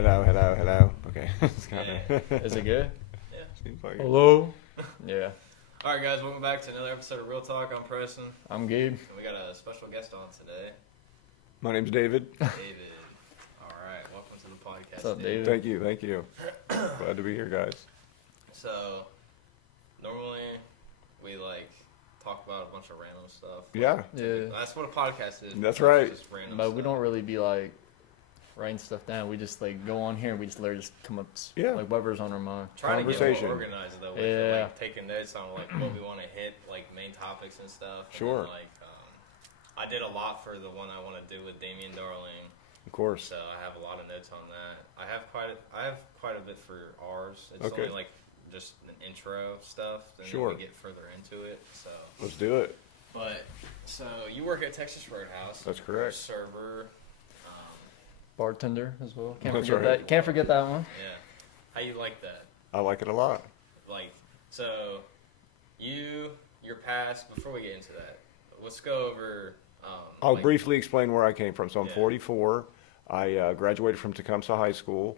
Hello, hello, hello. Okay. It's kinda Is it good? Yeah. Seems like it. Hello? Yeah. All right, guys, welcome back to another episode of Real Talk. I'm Preston, I'm Gabe. and we got a special guest on today, My name's David. David. All right, welcome to the podcast. What's up, David? Thank you, thank you. Glad to be here, guys. So, normally we talk about a bunch of random stuff. Yeah, Yeah. That's what a podcast is. That's It's right. Just random But stuff. we don't really be writing stuff down. We just go on here and we just literally just come up Yeah. whatever's on our mind. trying to get conversation. more organized though. With Yeah. taking notes on what we want to hit, main topics and stuff. And Sure. then, I did a lot for the one I want to do with Damian Darling. of course. So I have a lot of notes on that. I have quite a bit for ours. It's Okay. only just an intro stuff. Then Sure. we get further into it. So, Let's do it. but so you work at Texas Roadhouse. That's You're a correct. server. Bartender as well. Can't That's forget right. that. Can't forget that one. Yeah. How you like that? I like it a lot. So your past. Before we get into that, let's go over. I'll briefly explain where I came from. So I'm Yeah. 44. I graduated from Tecumseh High School.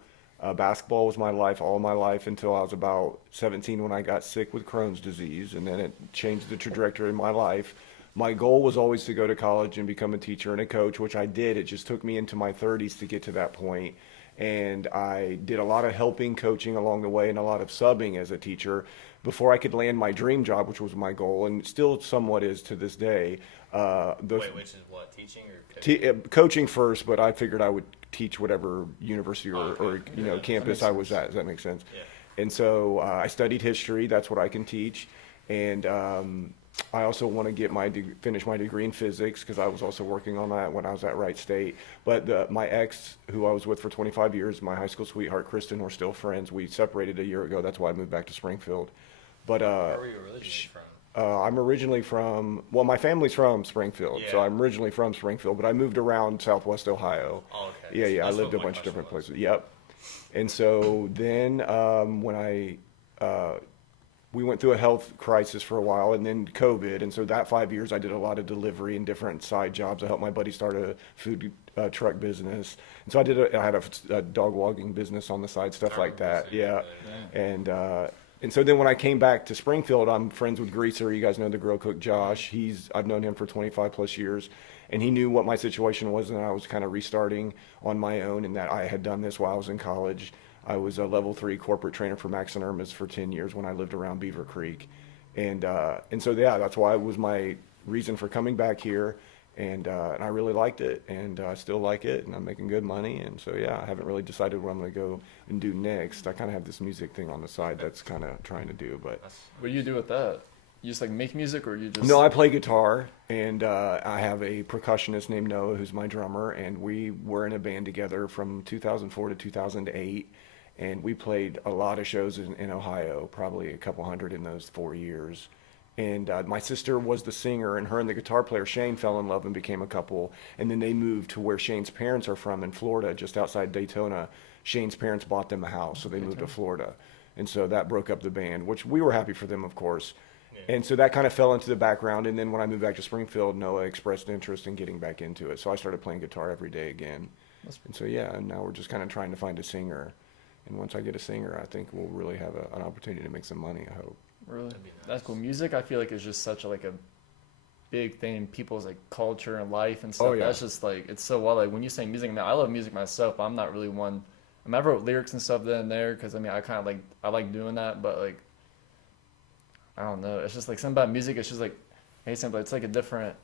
Basketball was my life, all my life, until I was about 17 when I got sick with Crohn's disease, and then it changed the trajectory of my life. My goal was always to go to college and become a teacher and a coach, which I did. It just took me into my 30s to get to that point. And I did a lot of helping, coaching along the way, and a lot of subbing as a teacher before I could land my dream job, which was my goal, and still somewhat is to this day. Wait, which is what, teaching or coaching? Coaching first, but I figured I would teach whatever university or, Okay. or Yeah, campus that I makes was at. Does that make sense? Yeah. And so I studied history. That's what I can teach. And I also want to get finish my degree in physics because I was also working on that when I was at Wright State. But my ex, who I was with for 25 years, my high school sweetheart, Kristen, we're still friends. We separated a year ago. That's why I moved back to Springfield. But Where were you originally from? I'm originally from, well, my family's from Springfield, so Yeah. I'm originally from Springfield, but I moved around Southwest Ohio. Oh, okay. Yeah, I That's lived a what my bunch of question different was. places. Yep. And so then when we went through a health crisis for a while, and then COVID, and so that 5 years I did a lot of delivery and different side jobs. I helped my buddy start a food truck business, and so I had a dog walking business on the side, stuff I like that. remember Yeah. seeing that. And so then when I came back to Springfield, I'm friends with Greaser. You guys know the grill cook Josh. I've known him for 25 plus years, and he knew what my situation was, and I was kind of restarting on my own, and that I had done this while I was in college. I was a level 3 corporate trainer for Max and Irma's for 10 years when I lived around Beaver Creek, and so yeah, that's why it was my reason for coming back here. And I really liked it, and I still like it, and I'm making good money, and so yeah, I haven't really decided what I'm going to go and do next. I kind of have this music thing on the side that's kind of trying to do, but What do you do with that? You just make music, or you just? no, I play guitar, and I have a percussionist named Noah who's my drummer, and we were in a band together from 2004 to 2008, and we played a lot of shows in Ohio, probably a couple hundred in those 4 years. And my sister was the singer, and her and the guitar player Shane fell in love and became a couple. And then they moved to where Shane's parents are from in Florida, just outside Daytona. Shane's parents bought them a house, so they moved to Florida. And so that broke up the band, which we were happy for them, of course. Yeah. And so that kind of fell into the background. And then when I moved back to Springfield, Noah expressed interest in getting back into it. So I started playing guitar every day again. And so, yeah, and now we're just kind of trying to find a singer. And once I get a singer, I think we'll really have an opportunity to make some money, I hope. Really? That'd be nice. That's cool. Music, I feel like, is just such a big thing in people's culture and life and stuff. Oh, yeah. That's just it's so wild. When you say music, man, I love music myself, but I'm not really one. I wrote lyrics and stuff then and there because I kind of I like doing that, but I don't know. It's just something about music. It's just hey, simple. It's a different.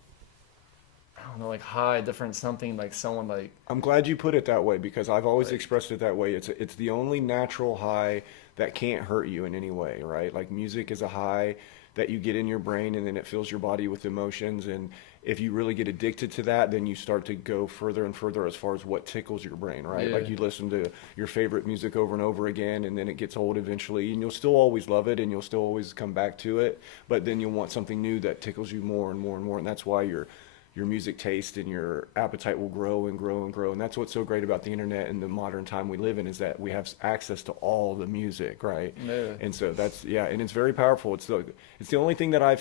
I don't know, high, different something, someone I'm glad you put it that way because I've always expressed it that way. It's the only natural high that can't hurt you in any way, right? Like music is a high that you get in your brain and then it fills your body with emotions. And if you really get addicted to that, then you start to go further and further as far as what tickles your brain, right? Yeah. Like you listen to your favorite music over and over again, and then it gets old eventually, and you'll still always love it and you'll still always come back to it. But then you'll want something new that tickles you more and more and more. And that's why your music taste and your appetite will grow and grow and grow. And that's what's so great about the internet and the modern time we live in is that we have access to all the music, right? Yeah. And so and it's very powerful. It's the only thing that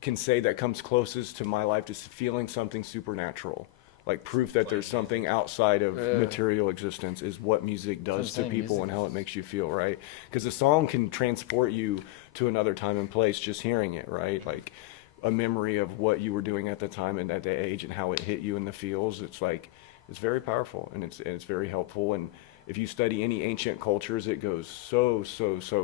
can say that comes closest to my life, just feeling something supernatural. Like proof that there's something outside of Yeah. material existence is what music does That's what to I'm saying, people music and is how it just- makes you feel, right? Because a song can transport you to another time and place just hearing it, right? Like a memory of what you were doing at the time and at the age and how it hit you in the feels. It's like, it's very powerful and it's very helpful. And if you study any ancient cultures, it goes so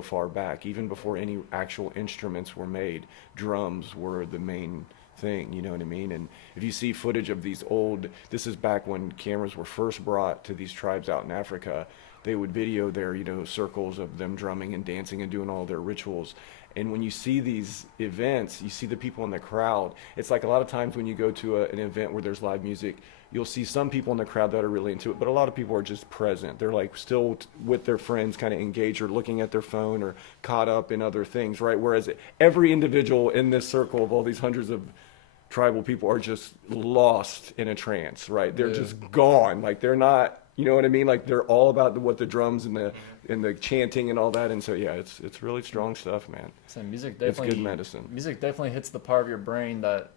far back, even before any actual instruments were made. Drums were the main thing, you know what I mean? And if you see footage of these old, this is back when cameras were first brought to these tribes out in Africa, they would video their, you know, circles of them drumming and dancing and doing all their rituals. And when you see these events, you see the people in the crowd. It's like a lot of times when you go to an event where there's live music, you'll see some people in the crowd that are really into it, but a lot of people are just present. They're like still with their friends, kind of engaged or looking at their phone or caught up in other things, right? Whereas every individual in this circle of all these hundreds of tribal people are just lost in a trance, right? They're Yeah. just gone. Like they're not, you know what I mean? Like they're all about what the drums and the chanting and all that. And so yeah, it's really strong stuff, man. So music It's definitely good medicine. Music definitely hits the part of your brain that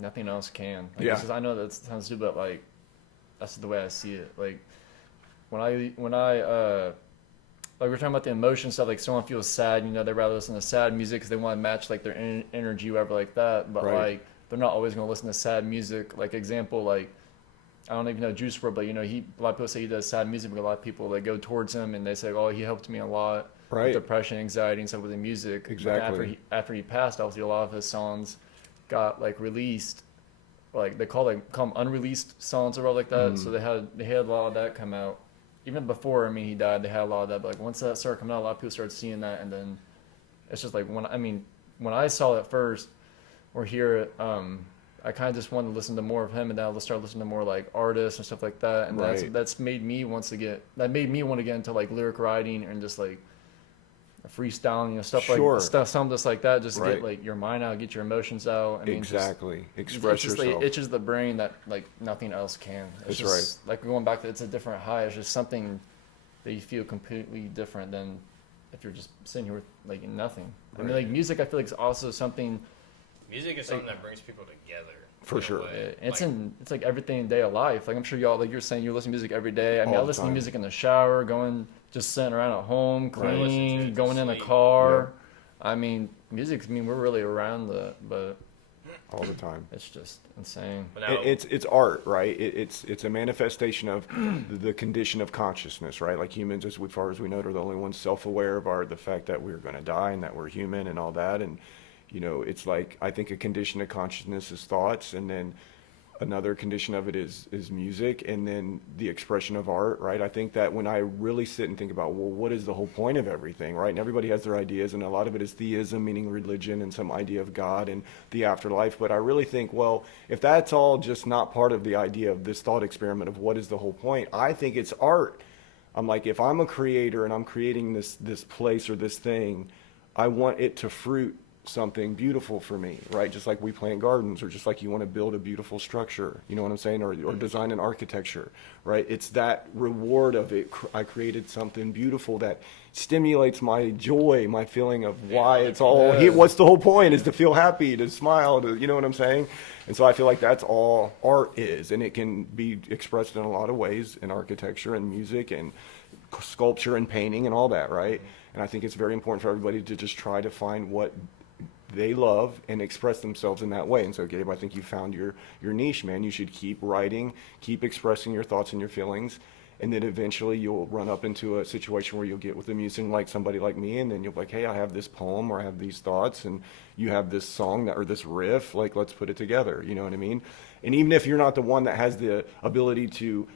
nothing else can. Like, Yeah. this is, I know that sounds stupid, but like that's the way I see it. Like when I like we're talking about the emotion stuff. Like someone feels sad, you know, they rather listen to sad music because they want to match like their energy, whatever, like that. But Right. like they're not always going to listen to sad music. Like example, like I don't even know Juice WRLD, but you know, a lot of people say he does sad music, but a lot of people they go towards him and they say, "Oh, he helped me a lot Right. with depression, anxiety, and stuff with the music." But Exactly. after he passed, obviously a lot of his songs got like released, like they call them unreleased songs or like that. So they had a lot of that come out. Even before, I mean, he died, they had a lot of that. But like once that started coming out, a lot of people started seeing that, and then it's just like when I saw it first or hear it, I kind of just wanted to listen to more of him, and then I'll start listening to more like artists and stuff like that, and Right. that's made me want to get into like lyric writing and just like freestyling, you know, stuff Sure. like stuff, something just like that, just to Right. get like your mind out, get your emotions out. I mean, Exactly. Just, Express it's just yourself. like itches the brain that like nothing else can. It's That's just like going back to it's a different high. It's just something that you feel completely different than if you're just sitting here with like nothing. I mean, Right. like music, I feel like is also something. Music is something that brings people together. For in a sure. way. It's Like, it's like everything in day of life. Like I'm sure y'all, like you're saying, you listen to music every day. I mean, All I the listen to time. music in the shower, just sitting around at home, listen to cleaning, it to going in the sleep. car. I mean, music. I mean, we're really around the, but All the time. it's just insane. but now, It's art, right? It's a manifestation of the condition of consciousness, right? Like humans, as far as we know, are the only ones self-aware of the fact that we're going to die and that we're human and all that. And you know, it's like I think a condition of consciousness is thoughts, and then another condition of it is music, and then the expression of art, right? I think that when I really sit and think about, well, what is the whole point of everything, right? And everybody has their ideas, and a lot of it is theism, meaning religion and some idea of God and the afterlife. But I really think, well, if that's all just not part of the idea of this thought experiment of what is the whole point, I think it's art. I'm like, if I'm a creator and I'm creating this place or this thing, I want it to fruit something beautiful for me, right? Just like we plant gardens, or just like you want to build a beautiful structure, you know what I'm saying? Or design an architecture, right? It's that reward of it. I created something beautiful that stimulates my joy, my feeling of why it's all here. What's the whole point is to feel happy, to smile, you know what I'm saying? And so I feel like that's all art is, and it can be expressed in a lot of ways in architecture and music and sculpture and painting and all that, right? And I think it's very important for everybody to just try to find what they love and express themselves in that way. And so, Gabe, I think you found your niche, man. You should keep writing, keep expressing your thoughts and your feelings, and then eventually you'll run up into a situation where you'll get with a musician like somebody like me, and then you'll be like, hey, I have this poem or I have these thoughts, and you have this song or this riff, like, let's put it together, you know what I mean? And even if you're not the one that has the ability to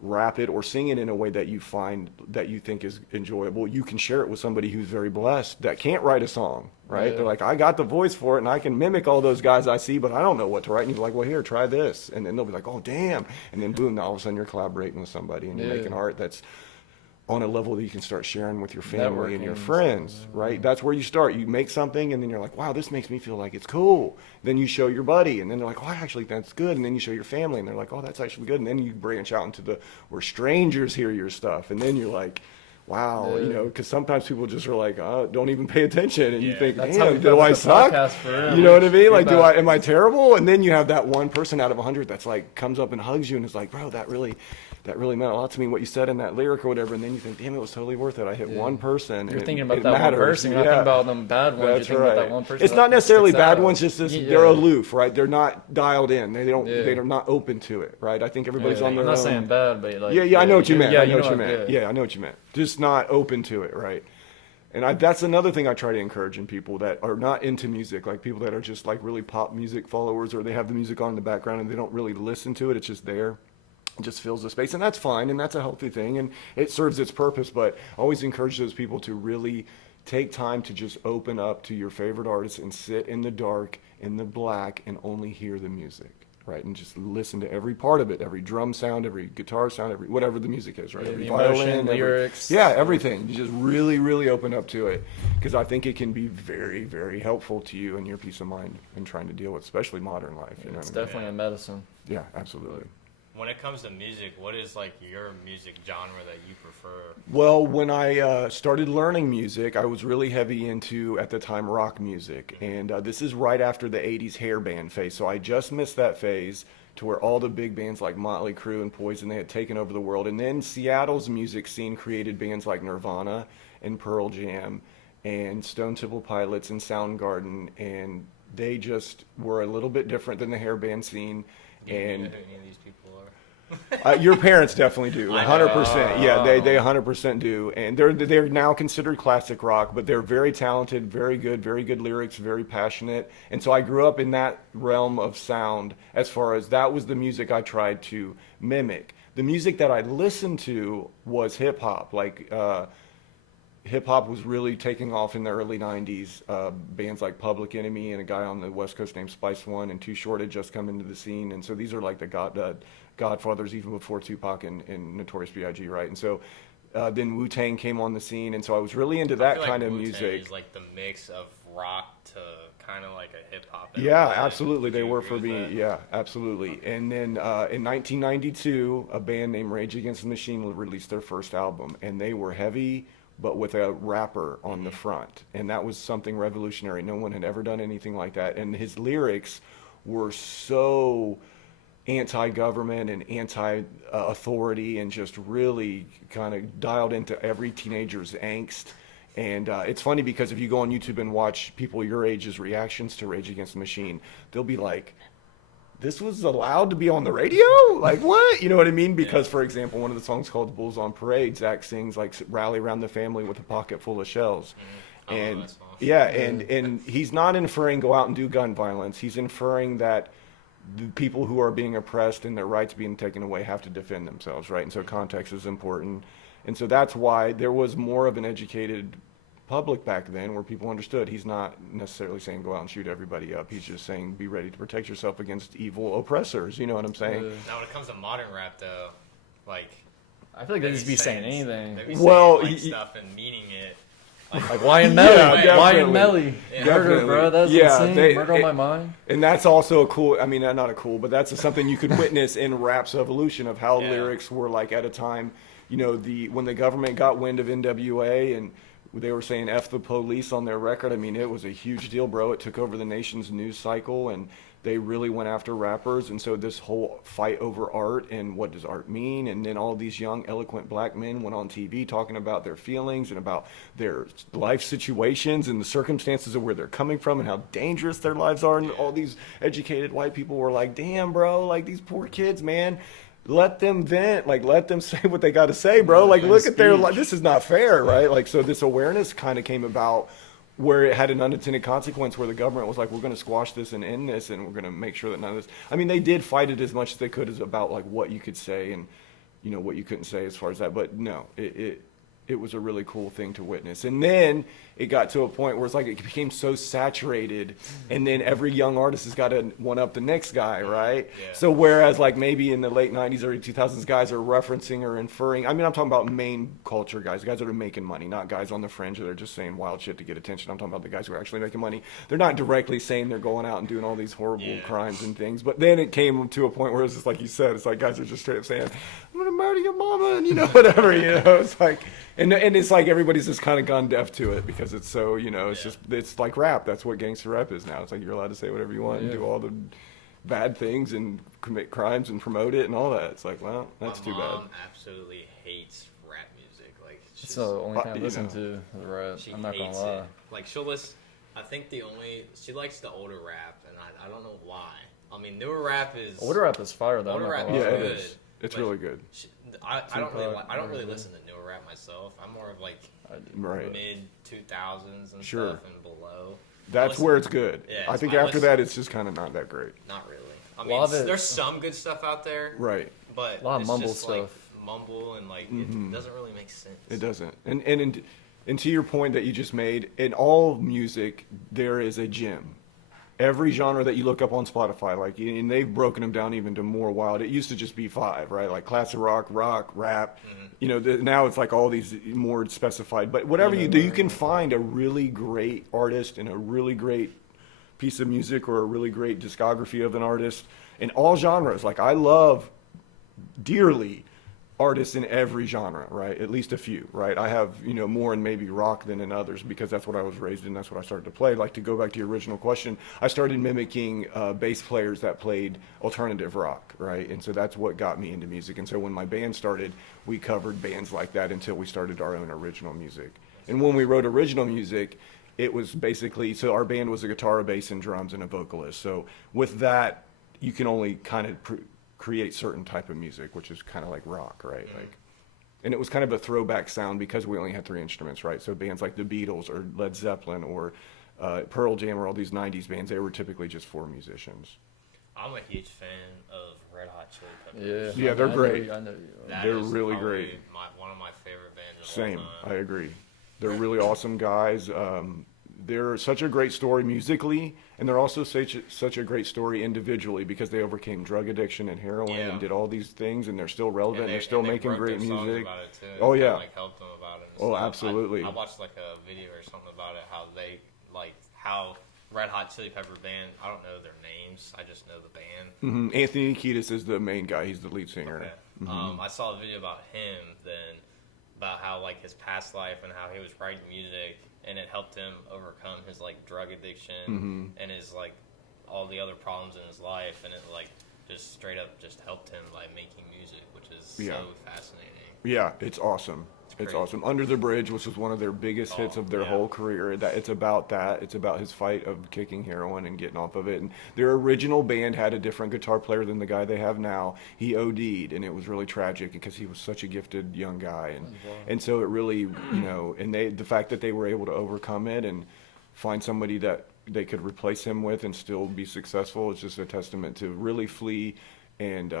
rap it or sing it in a way that you find that you think is enjoyable, you can share it with somebody who's very blessed that can't write a song, right? Yeah. They're like, I got the voice for it and I can mimic all those guys I see, but I don't know what to write. And you're like, well, here, try this. And then they'll be like, oh, damn. And then boom, now all of a sudden you're collaborating with somebody and you're Yeah. making art that's on a level that you can start sharing with your family and your Networking. friends, right? That's where you start. You make something and then you're like, wow, this makes me feel like it's cool. Then you show your buddy and then they're like, oh, actually, that's good. And then you show your family and they're like, oh, that's actually good. And then you branch out into where strangers hear your stuff. And then you're like, wow, Yeah. because sometimes people just are like, don't even pay attention, and you Yeah. think, That's how damn, we do got I the suck? podcast for real. You know what I mean? Like, Feedback. am I terrible? And then you have that one person out of 100 that's like comes up and hugs you and is like, bro, that really meant a lot to me, what you said in that lyric or whatever. And then you think, damn, it was totally worth it. I hit Yeah. one person. You're and thinking it about that matters. one person. You're not Yeah. thinking about them bad ones. You're That's thinking right. about that one person. It's that not necessarily sticks bad out. ones. Just Yeah. they're aloof, right? They're not dialed in. Yeah. They're not open to it, right? I think everybody's Yeah. on their I'm not own. saying bad, but like Yeah, I know what you meant. Yeah, I know what you what- meant. Yeah, I know what you meant. Just not open to it, right? And that's another thing I try to encourage in people that are not into music, like people that are just like really pop music followers, or they have the music on in the background and they don't really listen to it. It's just there. It just fills the space, and that's fine, and that's a healthy thing, and it serves its purpose. But I always encourage those people to really take time to just open up to your favorite artist and sit in the dark, in the black, and only hear the music, right? And just listen to every part of it, every drum sound, every guitar sound, every whatever the music is, right? Yeah, Every the emotion, every- lyrics. yeah, everything. You just really, really open up to it, because I think it can be very, very helpful to you and your peace of mind in trying to deal with, especially modern life. You know It's what I mean? definitely a medicine. Yeah, absolutely. When it comes to music, what is like your music genre that you prefer? Well, when I started learning music, I was really heavy into, at the time, rock music. And this is right after the 80s hair band phase. So I just missed that phase to where all the big bands like Motley Crue and Poison, they had taken over the world. And then Seattle's music scene created bands like Nirvana and Pearl Jam and Stone Temple Pilots and Soundgarden. And they just were a little bit different than the hair band scene. Do you know And who any of these people are? your parents definitely do, I know. 100%. Yeah, they 100% do, and they're now considered classic rock, but they're very talented, very good lyrics, very passionate. And so I grew up in that realm of sound. As far as that was the music I tried to mimic. The music that I listened to was hip hop, like. Hip hop was really taking off in the early 90s. Bands like Public Enemy and a guy on the West Coast named Spice One and Too Short had just come into the scene. And so these are like the Godfathers even before Tupac and Notorious B.I.G., right? And so then Wu-Tang came on the scene. And so I was really into I that feel like kind of Wu-Tang music. is like the mix of rock to kind of like a hip hop. Yeah, element. absolutely. Do They you were agree for with me. that? Yeah, absolutely. And then in 1992, a band named Rage Against the Machine released their first album. And they were heavy, but with a rapper on the front. And that was something revolutionary. No one had ever done anything like that. And his lyrics were so anti-government and anti-authority and just really kind of dialed into every teenager's angst. And it's funny because if you go on YouTube and watch people your age's reactions to Rage Against the Machine, they'll be like, this was allowed to be on the radio? Like, what? You know what I mean? Because, for example, one of the songs called Bulls on Parade, Zach sings, like, rally around the family with a pocket full of shells. I love And, that song. yeah, and he's not inferring go out and do gun violence. He's inferring that the people who are being oppressed and their rights being taken away have to defend themselves, right? And so context is important. And so that's why there was more of an educated public back then where people understood he's not necessarily saying go out and shoot everybody up. He's just saying be ready to protect yourself against evil oppressors. You know what I'm saying? Now, when it comes to modern rap, though, like I feel like they just be saying They anything. be Well, saying, like, stuff and meaning it. Like Wyan Melly, Yeah, Wyan definitely. Melly, Yeah. murder, Definitely. bro. That's Yeah, insane. Murder on my mind. And that's also a cool, I mean, not a cool, but that's something you could witness in rap's evolution of how Yeah. lyrics were like at a time, you know, when the government got wind of NWA and they were saying F the police on their record. I mean, it was a huge deal, bro. It took over the nation's news cycle and they really went after rappers. And so this whole fight over art and what does art mean? And then all these young, eloquent black men went on TV talking about their feelings and about their life situations and the circumstances of where they're coming from and how dangerous their lives are. And all these educated white people were like, damn, bro, like these poor kids, man. Let them vent, like let them say what they got to say, bro. Like look at their, like, this is not fair, right? Like, so this awareness kind of came about where it had an unintended consequence where the government was like, we're going to squash this and end this and we're going to make sure that none of this, I mean, they did fight it as much as they could as about like what you could say and, you know, what you couldn't say as far as that. But no, it was a really cool thing to witness. And then it got to a point where it's like it became so saturated and then every young artist has got to one up the next guy, right? Yeah. So whereas like maybe in the late 90s, early 2000s, guys are referencing or inferring, I mean, I'm talking about main culture guys that are making money, not guys on the fringe that are just saying wild shit to get attention. I'm talking about the guys who are actually making money. They're not directly saying they're going out and doing all these horrible crimes and things. But then it came to a point where it's just like you said, it's like guys are just straight up saying, I'm going to murder your mama and, you know, whatever, you know, it's like, And it's like everybody's just kind of gone deaf to it because it's so, it's Yeah. just, it's like rap. That's what gangster rap is now. It's like you're allowed to say whatever you want and Yeah. do all the bad things and commit crimes and promote it and all that. It's like, well, that's My too bad. mom absolutely hates rap music. Like, It's the only thing I you listen know. to. The rap. she I'm not gonna hates lie. it. Like, she'll listen. I think she likes the older rap, and I don't know why. I mean, newer rap is Older rap is fire though. Older I'm not rap gonna Yeah, lie. it good, is. It's but really good. I don't really Tupac, I don't really yeah. listen to newer rap myself. I'm more of like I do. Right. mid 2000s and Sure. stuff and below. That's listen- where it's good. Yeah, I think I after listen- that, it's just kind of not that great. Not really. I A mean, lot of it- there's some good stuff out there, Right. but A lot of it's mumble just, like, stuff. mumble and like Mhm. it doesn't really make sense. It doesn't. And to your point that you just made, in all music, there is a gem. Every genre that you look up on Spotify, like, and they've broken them down even to more wild. It used to just be 5, right? Like classic rock, rap. Now it's like all these more specified. But whatever you do, you can find a really great artist and a really great piece of music or a really great discography of an artist in all genres. Like, I love dearly artists in every genre, right? At least a few, right? I have, more in maybe rock than in others because that's what I was raised in. That's what I started to play. Like, to go back to your original question, I started mimicking bass players that played alternative rock, right? And so that's what got me into music. And so when my band started, we covered bands like that until we started our own original music. And when we wrote original music, it was basically, so our band was a guitar, a bass, and drums, and a vocalist. So with that, you can only kind of create certain type of music, which is kind of like rock, right? Like, and it was kind of a throwback sound because we only had 3 instruments, right? So bands like the Beatles or Led Zeppelin or Pearl Jam or all these 90s bands, they were typically just 4 musicians. I'm a huge fan of Red Hot Chili Peppers. Yeah. Yeah, they're I know great. you- I know you. That They're is really probably great. one of my favorite bands of Same, all I time. agree. They're really awesome guys. They're such a great story musically, and they're also such a great story individually because they overcame drug addiction and heroin Yeah. and did all these things, and they're still relevant. And they're still and they making wrote great their songs music. about it, too. Oh, It yeah. like helped them about it. And Oh, stuff. absolutely. I watched like a video or something about it. How Red Hot Chili Pepper band. I don't know their names. I just know the band. Anthony Kiedis is the main guy. He's the lead singer. Okay. I saw a video about him then, about how like his past life and how he was writing music, and it helped him overcome his like drug addiction and his like all the other problems in his life, and it like just straight up just helped him by making music, which is Yeah. so fascinating. Yeah, it's awesome. It's crazy. awesome. Under the Bridge, which was one of their biggest hits Oh, of their yeah. whole career. That it's about that. It's about his fight of kicking heroin and getting off of it. And their original band had a different guitar player than the guy they have now. He OD'd, and it was really tragic because he was such a gifted young guy. And so it really, and the fact that they were able to overcome it and find somebody that they could replace him with and still be successful is just a testament to really Flea and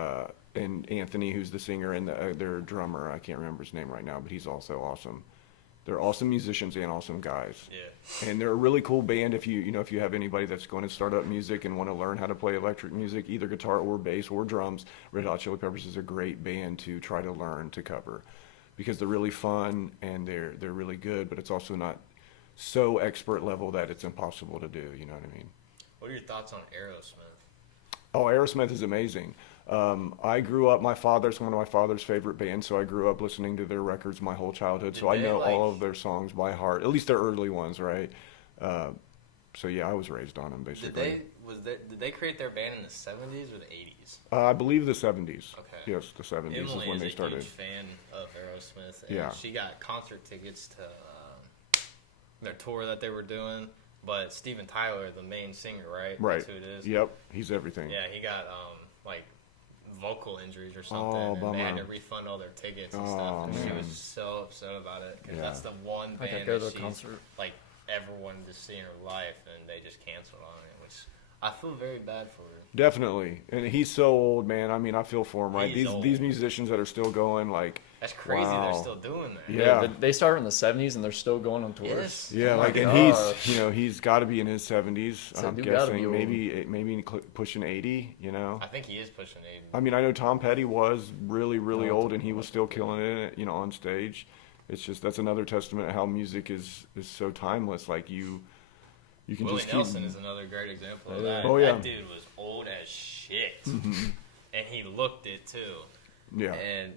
Anthony, who's the singer, and their drummer. I can't remember his name right now, but he's also awesome. They're awesome musicians and awesome guys. Yeah. And they're a really cool band if if you have anybody that's going to start up music and want to learn how to play electric music, either guitar or bass or drums. Red Hot Chili Peppers is a great band to try to learn to cover because they're really fun and they're really good, but it's also not so expert level that it's impossible to do. You know what I mean? What are your thoughts on Aerosmith? Oh, Aerosmith is amazing. I grew up, it's one of my father's favorite bands, so I grew up listening to their records my whole childhood, so I Did they, know all like- of their songs by heart, at least their early ones, right? So yeah, I was raised on them, basically. Did they create their band in the 70s or the 80s? I believe the 70s. Okay. Yes, the 70s Emily is when is they a started. huge fan of Aerosmith, and Yeah. she got concert tickets to their tour that they were doing. But Steven Tyler, the main singer, right? Right. That's who it is. Yep, he's everything. Yeah, he got like vocal injuries or something, Oh, and they had bummer. to refund all their tickets and Oh, stuff. And she man. was so upset about it because Yeah. that's the one I could band go that to a she's concert. like ever wanted to see in her life, and they just canceled on it, which I feel very bad for her. Definitely. And he's so old, man. I mean, I feel for him, right? He's These old. musicians that are still going, like, That's crazy. Wow. They're still doing that. Yeah. They started in the 70s and they're still going on tours. Yes. yeah, Oh my like, and gosh. he's got to be in his 70s. So I'm dude gotta guessing be maybe pushing 80. I think he is pushing 80. I mean, I know Tom Petty was really, really Oh, old, and he was still killing it, on stage. It's just that's another testament to how music is so timeless. Like you can Willie just keep. Nelson is another great example of that. Oh, yeah. That dude was old as shit, and he looked it too. Yeah, And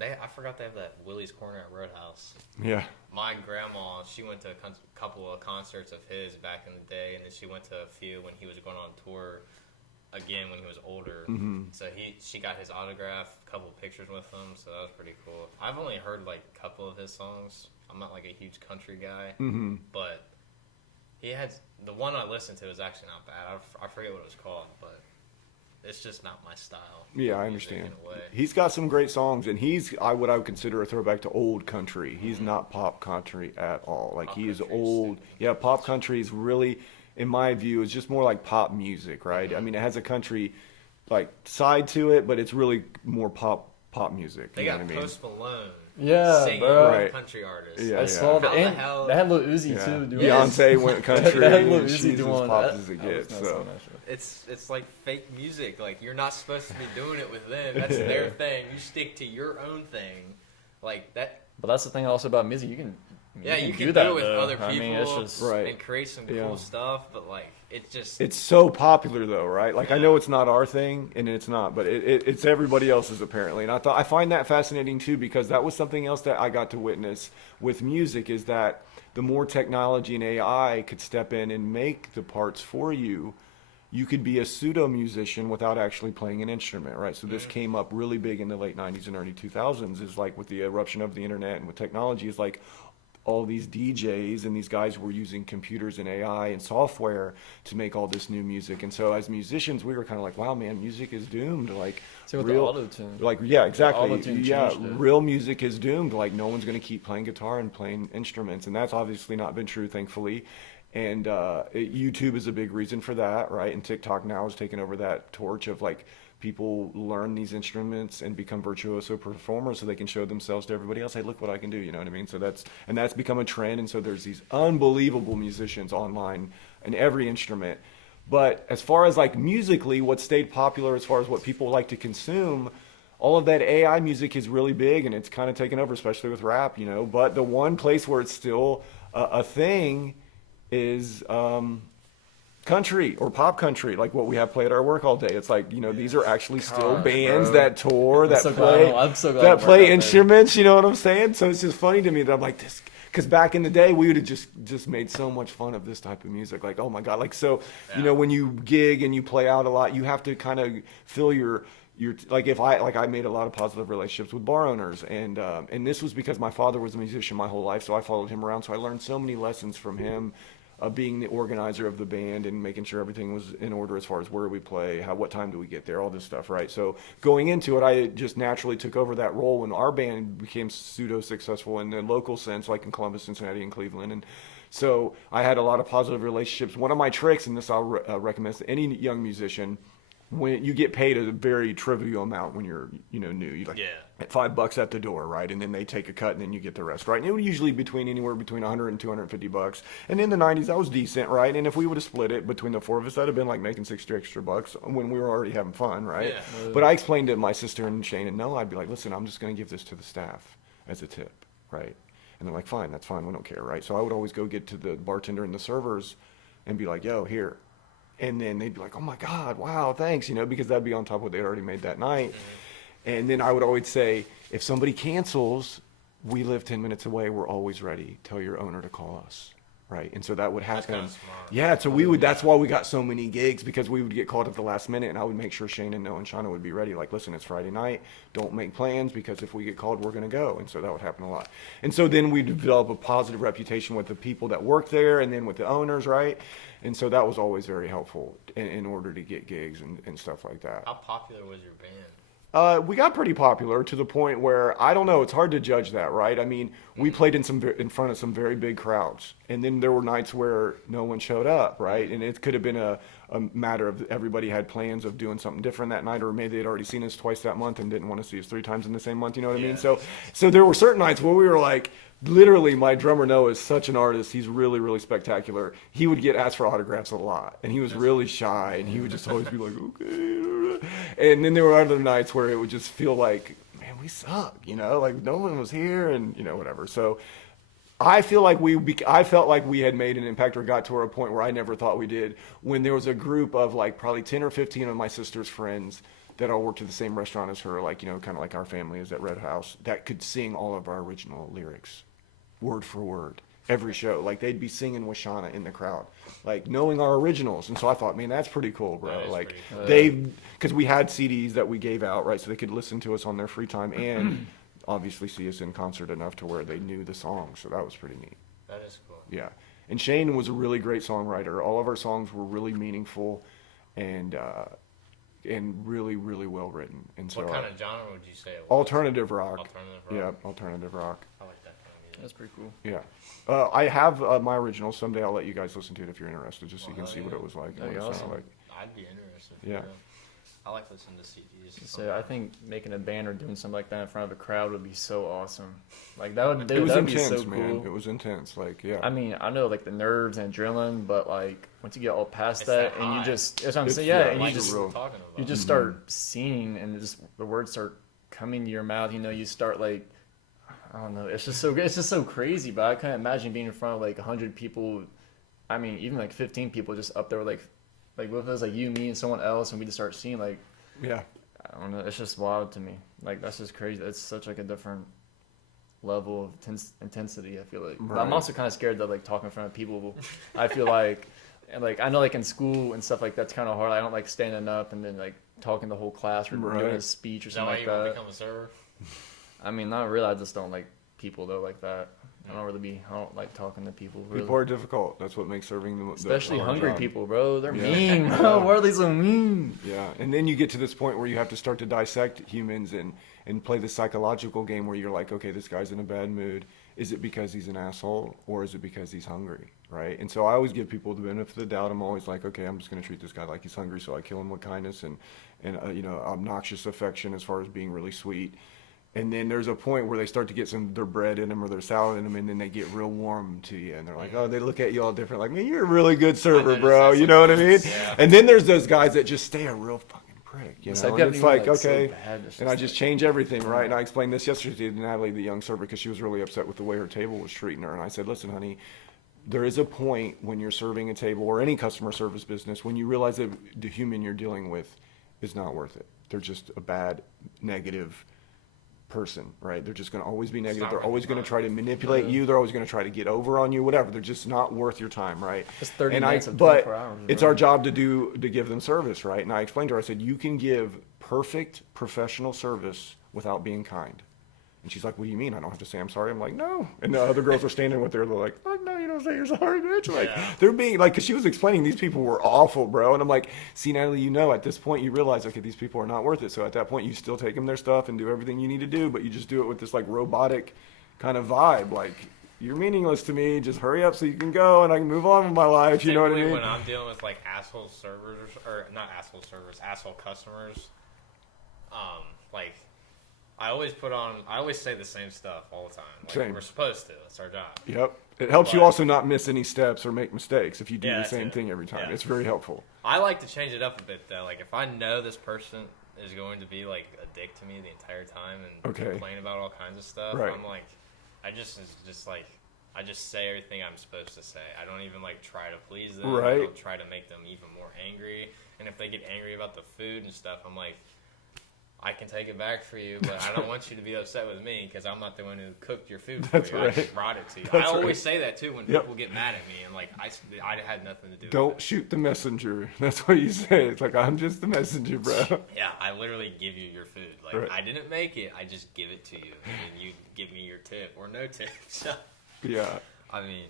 I forgot they have that Willie's Corner at Roadhouse. Yeah. My grandma, she went to a couple of concerts of his back in the day, and then she went to a few when he was going on tour again when he was older. So she got his autograph, a couple of pictures with him, so that was pretty cool. I've only heard like a couple of his songs. I'm not like a huge country guy, but he had the one I listened to is actually not bad. I forget what it was called, but it's just not my style. Yeah, I music understand. in a way. He's got some great songs, and he's what I would consider a throwback to old country. He's not pop country at all. Like, Pop he is country is old. stupid. Yeah, pop country is really, in my view, is just more like pop music, right? I mean, it has a country like side to it, but it's really more pop music. They you know got what I mean? Post Malone Yeah, singing bro. Right. country artists. Yeah, I saw the How the and hell- they had Lil Uzi Yeah. too doing Beyonce went country, They had Lil and Uzi she's as doing pop that. as it I was gets. nuts So. on that shit. It's like fake music. Like, you're not supposed to be doing it with them. That's their thing. You stick to your own thing. Like that. But that's the thing also about music. You can Do that it with though. other people. I mean, it's just Right. and create some Yeah. cool stuff. But like, it just It's so popular though, right? Like, I Yeah. know it's not our thing, and it's not, but it's everybody else's apparently. And I find that fascinating too, because that was something else that I got to witness with music, is that the more technology and AI could step in and make the parts for you, you could be a pseudo musician without actually playing an instrument, right? So this came up really big in the late 90s and early 2000s, is like with the eruption of the internet and with technology, is like all these DJs and these guys were using computers and AI and software to make all this new music. And so as musicians, we were kind of like, wow, man, music is doomed. Like, See, with the auto-tune. like, yeah, exactly. auto-tune Yeah, changed it. real music is doomed. Like, no one's going to keep playing guitar and playing instruments. And that's obviously not been true, thankfully. And YouTube is a big reason for that, right? And TikTok now has taken over that torch of like, people learn these instruments and become virtuoso performers so they can show themselves to everybody else. Hey, look what I can do. You know what I mean? So that's become a trend. And so there's these unbelievable musicians online in every instrument. But as far as like musically, what stayed popular as far as what people like to consume, all of that AI music is really big, and it's kind of taken over, especially with rap, you know. But the one place where it's still a thing is country or pop country, like what we have play at our work all day. It's like, you know, these are actually still Gosh, bands bro. that tour, I'm that so play, glad I'm so glad that I'm working play out there. instruments. You know what I'm saying? So it's just funny to me that I'm like this, because back in the day we would have just made so much fun of this type of music. Like, oh my god, like, so you know, when you gig and you play out a lot, you have to kind of fill your like, if I made a lot of positive relationships with bar owners, and this was because my father was a musician my whole life, so I followed him around, so I learned so many lessons from him. Being the organizer of the band and making sure everything was in order as far as where we play, what time do we get there, all this stuff, right? So going into it, I just naturally took over that role when our band became pseudo successful in the local sense, like in Columbus, Cincinnati, and Cleveland. And so I had a lot of positive relationships. One of my tricks, and this I'll recommend to any young musician, when you get paid a very trivial amount when you're, you know, new, you like at $5 at the door, right? And then they take a cut and then you get the rest, right? And it was usually anywhere between 100 and 250 bucks. And in the 90s, that was decent, right? And if we would have split it between the four of us, that'd have been like making $60 extra when we were already having fun, right? Yeah. But I explained to my sister and Shane and Noah, I'd be like, listen, I'm just going to give this to the staff as a tip, right? And they're like, fine, that's fine, we don't care, right? So I would always go get to the bartender and the servers and be like, yo, here. And then they'd be like, oh my God, wow, thanks, you know, because that'd be on top of what they'd already made that night. And then I would always say, if somebody cancels, we live 10 minutes away, we're always ready. Tell your owner to call us, right? And so that would happen. kinda smart. Yeah, so that's why we got so many gigs, because we would get called at the last minute, and I would make sure Shane and Noah and Shauna would be ready. Like, listen, it's Friday night, don't make plans, because if we get called, we're going to go. And so that would happen a lot. And so then we develop a positive reputation with the people that work there, and then with the owners, right? And so that was always very helpful in order to get gigs and stuff like that. How popular was your band? We got pretty popular to the point where, I don't know, it's hard to judge that, right? I mean, we played in front of some very big crowds, and then there were nights where no one showed up, right? And it could have been a matter of everybody had plans of doing something different that night, or maybe they'd already seen us twice that month and didn't want to see us 3 times in the same month, you know what I mean? So there were certain nights where we were like, literally, my drummer Noah is such an artist. He's really, really spectacular. He would get asked for autographs a lot, and he was really shy, and he would just always be like, okay. And then there were other nights where it would just feel like, man, we suck, you know, like no one was here, and you know, whatever. So I feel like I felt like we had made an impact, or got to a point where I never thought we did, when there was a group of like probably 10 or 15 of my sister's friends that all worked at the same restaurant as her, like, you know, kind of like our family is at Red House, that could sing all of our original lyrics, word for word, every show. Like, they'd be singing with Shauna in the crowd, like, knowing our originals. And so I thought, man, that's pretty cool, bro. That is Like, pretty cool. because we had CDs that we gave out, right, so they could listen to us on their free time and obviously see us in concert enough to where they knew the song. So that was pretty neat. That is cool. Yeah. And Shane was a really great songwriter. All of our songs were really meaningful and really, really well written. And so What kind of genre would you say it was? alternative rock. Alternative rock? Yeah, alternative rock. I like that kind of music. That's pretty cool. Yeah. I have my original. Someday I'll let you guys listen to it if you're interested, just so you can hell see yeah. what it was like and That'd what be it sounded awesome. like. I'd be interested. Yeah. I like listening to CDs. So I think making a band or doing something like that in front of a crowd would be so awesome. Like that would, It was that'd be intense, so man. cool. It was intense. Like, yeah. I mean, I know like the nerves and adrenaline, but like once you get all past It's that, that and you high. just, that's what I'm It's- saying, yeah, yeah, and like you just we were talking about. you just start singing, and just the words start coming to your mouth. You know, you start like, I don't know, it's just so crazy. But I can't imagine being in front of like 100 people. I mean, even like 15 people just up there, like what if it was like you, me, and someone else, and we just start singing like. Yeah. I don't know. It's just wild to me. Like that's just crazy. It's such like a different level of intensity. I feel like. But I'm Right. also kind of scared that like talking in front of people. I feel like, and like I know like in school and stuff like that's kind of hard. I don't like standing up and then like talking the whole class or doing Right. a speech or Is that something why like you want to that. become a server? I mean, not really. I just don't like people though like that. I don't like talking to people. Really. People are difficult. That's what makes serving the Especially hard hungry job. people, bro. They're Yeah. mean, bro. Why are they so mean? Yeah, and then you get to this point where you have to start to dissect humans and play the psychological game where you're like, okay, this guy's in a bad mood. Is it because he's an asshole or is it because he's hungry, right? And so I always give people the benefit of the doubt. I'm always like, okay, I'm just going to treat this guy like he's hungry, so I kill him with kindness and you know, obnoxious affection as far as being really sweet. And then there's a point where they start to get their bread in them or their salad in them, and then they get real warm to you, and they're like, oh, they look at you all different, like, man, you're a really good server, noticed bro. that You know what I mean? sometimes, yeah. And then there's those guys that just stay a real fucking prick, you It's know? like And it's like, everyone, so okay, bad. It's and I just just like- change everything, right? And I explained this yesterday to Natalie, the young server, because she was really upset with the way her table was treating her. And I said, listen, honey, there is a point when you're serving a table or any customer service business when you realize that the human you're dealing with is not worth it. They're just a bad, negative person, right? They're just going to always be negative. not They're worth always your going to time. try to manipulate you. They're always going to try to get over on you, whatever. They're just not worth your time, right? It's 30 and minutes of but 24 hours, it's bro. our job to give them service, right? And I explained to her, I said, you can give perfect professional service without being kind. And she's like, what do you mean? I don't have to say I'm sorry? I'm like, no. And the other girls are standing with her. They're like, oh, no, you don't say you're sorry, bitch. Like, Yeah. they're being like, because she was explaining these people were awful, bro. And I'm like, see, Natalie, you know, at this point you realize, okay, these people are not worth it. So at that point you still take them their stuff and do everything you need to do, but you just do it with this like robotic kind of vibe. Like, you're meaningless to me. Just hurry up so you can go and I can move on with my life. You know what I Typically mean? when I'm dealing with like asshole servers or not asshole servers, asshole customers, like I always say the same stuff all the time. Like Same. we're supposed to. It's our job. Yep. It helps you But- also not miss any steps or make mistakes if you do Yeah, the that's same it. thing every time. Yeah. It's very helpful. I like to change it up a bit though. Like if I know this person is going to be like a dick to me the entire time and Okay. complain about all kinds of stuff, Right. I'm like, I just say everything I'm supposed to say. I don't even like try to please them. I Right. don't try to make them even more angry. And if they get angry about the food and stuff, I'm like, I can take it back for you, but I don't want you to be upset with me because I'm not the one who cooked your food for That's you. right. I just brought it to you. That's I always right. say that too when Yep. people get mad at me and like I had nothing to do with Don't it. shoot the messenger. That's what you say. It's like, I'm just the messenger, bro. Yeah, I literally give you your food. Like Right. I didn't make it, I just give it to you, and you give me your tip or no tip. So, Yeah. I mean,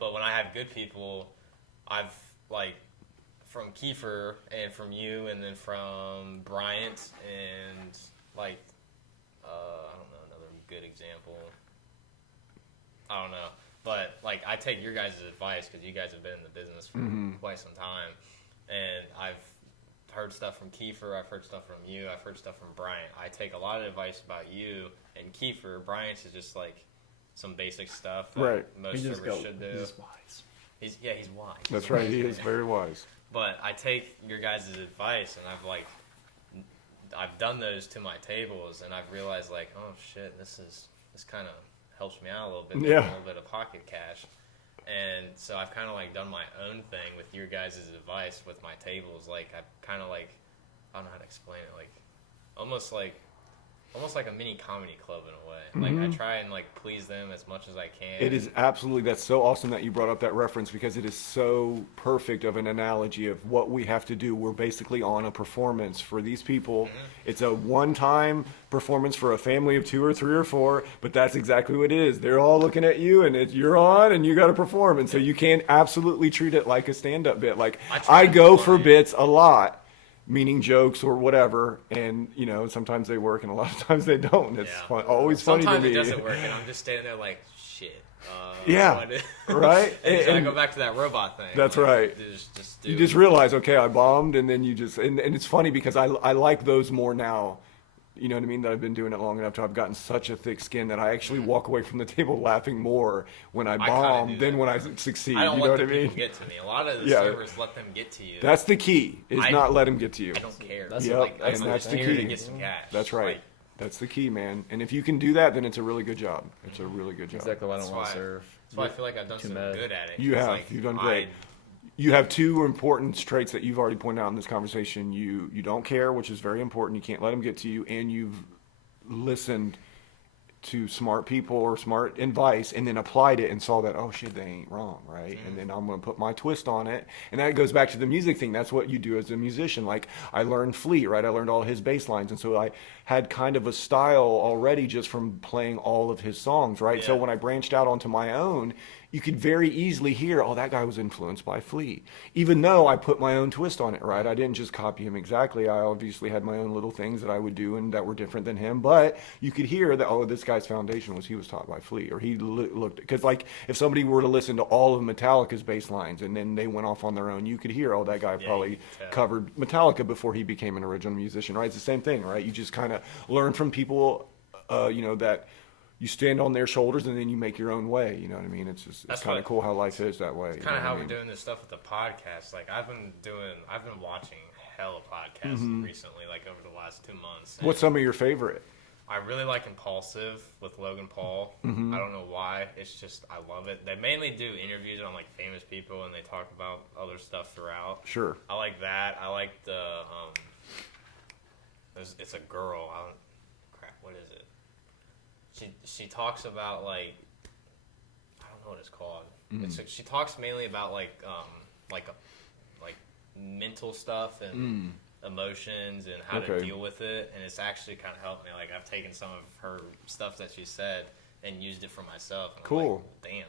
but when I have good people, I've like from Kiefer and from you, and then from Bryant and like I don't know another good example. I don't know, but like I take your guys' advice because you guys have been in the business for quite some time, and I've heard stuff from Kiefer, I've heard stuff from you, I've heard stuff from Bryant. I take a lot of advice about you and Kiefer. Bryant's is just like some basic stuff that Right. most servers should do. He's wise. He's wise. That's right. He is very wise. But I take your guys' advice, and I've done those to my tables, and I've realized like, oh shit, this kind of helps me out a little bit, Yeah. a little bit of pocket cash, and so I've kind of like done my own thing with your guys' advice with my tables. Like I've kind of like I don't know how to explain it. Like almost like a mini comedy club in a way. Like I try and like please them as much as I can. It is absolutely, that's so awesome that you brought up that reference, because it is so perfect of an analogy of what we have to do. We're basically on a performance for these people. It's a one-time performance for a family of 2 or 3 or 4, but that's exactly what it is. They're all looking at you, and you're on, and you got to perform. And so you can absolutely treat it like a stand-up bit. Like I go for bits a lot, meaning jokes or whatever, and you know, sometimes they work and a lot of times they don't. It's fun, always funny to me. Sometimes it doesn't work, and I'm just standing there like, shit. Right. And I go back to that robot thing. That's like, right. You just realize, okay, I bombed, and then you just and it's funny because I like those more now. You know what I mean? That I've been doing it long enough to I've gotten such a thick skin that I actually walk away from the table laughing more when I bomb than when I succeed. I don't you know let what the I mean? people get to me. A lot of the servers let them get to you. That's the key. Is not let them get to you. I don't care. That's that's the key. To get some cash. That's right. Like, that's the key, man. And if you can do that, then it's a really good job. It's a really good job. Exactly why I don't want to serve. That's why I feel like I've done so good at it. You have. Like, You've done great. You have 2 important traits that you've already pointed out in this conversation. You don't care, which is very important. You can't let them get to you, and you've listened to smart people or smart advice and then applied it and saw that, oh shit, they ain't wrong, right? And then I'm going to put my twist on it. And that goes back to the music thing. That's what you do as a musician. Like I learned Flea, right? I learned all his bass lines. And so I had kind of a style already just from playing all of his songs, right? Yeah. So when I branched out onto my own, you could very easily hear, oh, that guy was influenced by Flea. Even though I put my own twist on it, right? I didn't just copy him exactly. I obviously had my own little things that I would do and that were different than him. But you could hear that, oh, this guy's foundation was he was taught by Flea. Or he looked, because like if somebody were to listen to all of Metallica's bass lines and then they went off on their own, you could hear, oh, that guy probably covered Metallica before he became an original musician, right? It's the same thing, right? You just kind of learn from people, you know, that you stand on their shoulders and then you make your own way. You know what I mean? It's just, it's kind of cool how life is that way. Kind of how we're doing this stuff with the podcast. Like I've been watching hella podcasts recently, like over the last 2 months. What's some of your favorite? I really like Impulsive with Logan Paul. I don't know why. It's just, I love it. They mainly do interviews on like famous people and they talk about other stuff throughout. Sure. I like that. I like the, it's a girl. What is it? She talks about like, I don't know what it's called. She talks mainly about like mental stuff and emotions and how to deal with it, and it's actually kind of helped me. Like I've taken some of her stuff that she said and used it for myself. And cool. I'm like, damn,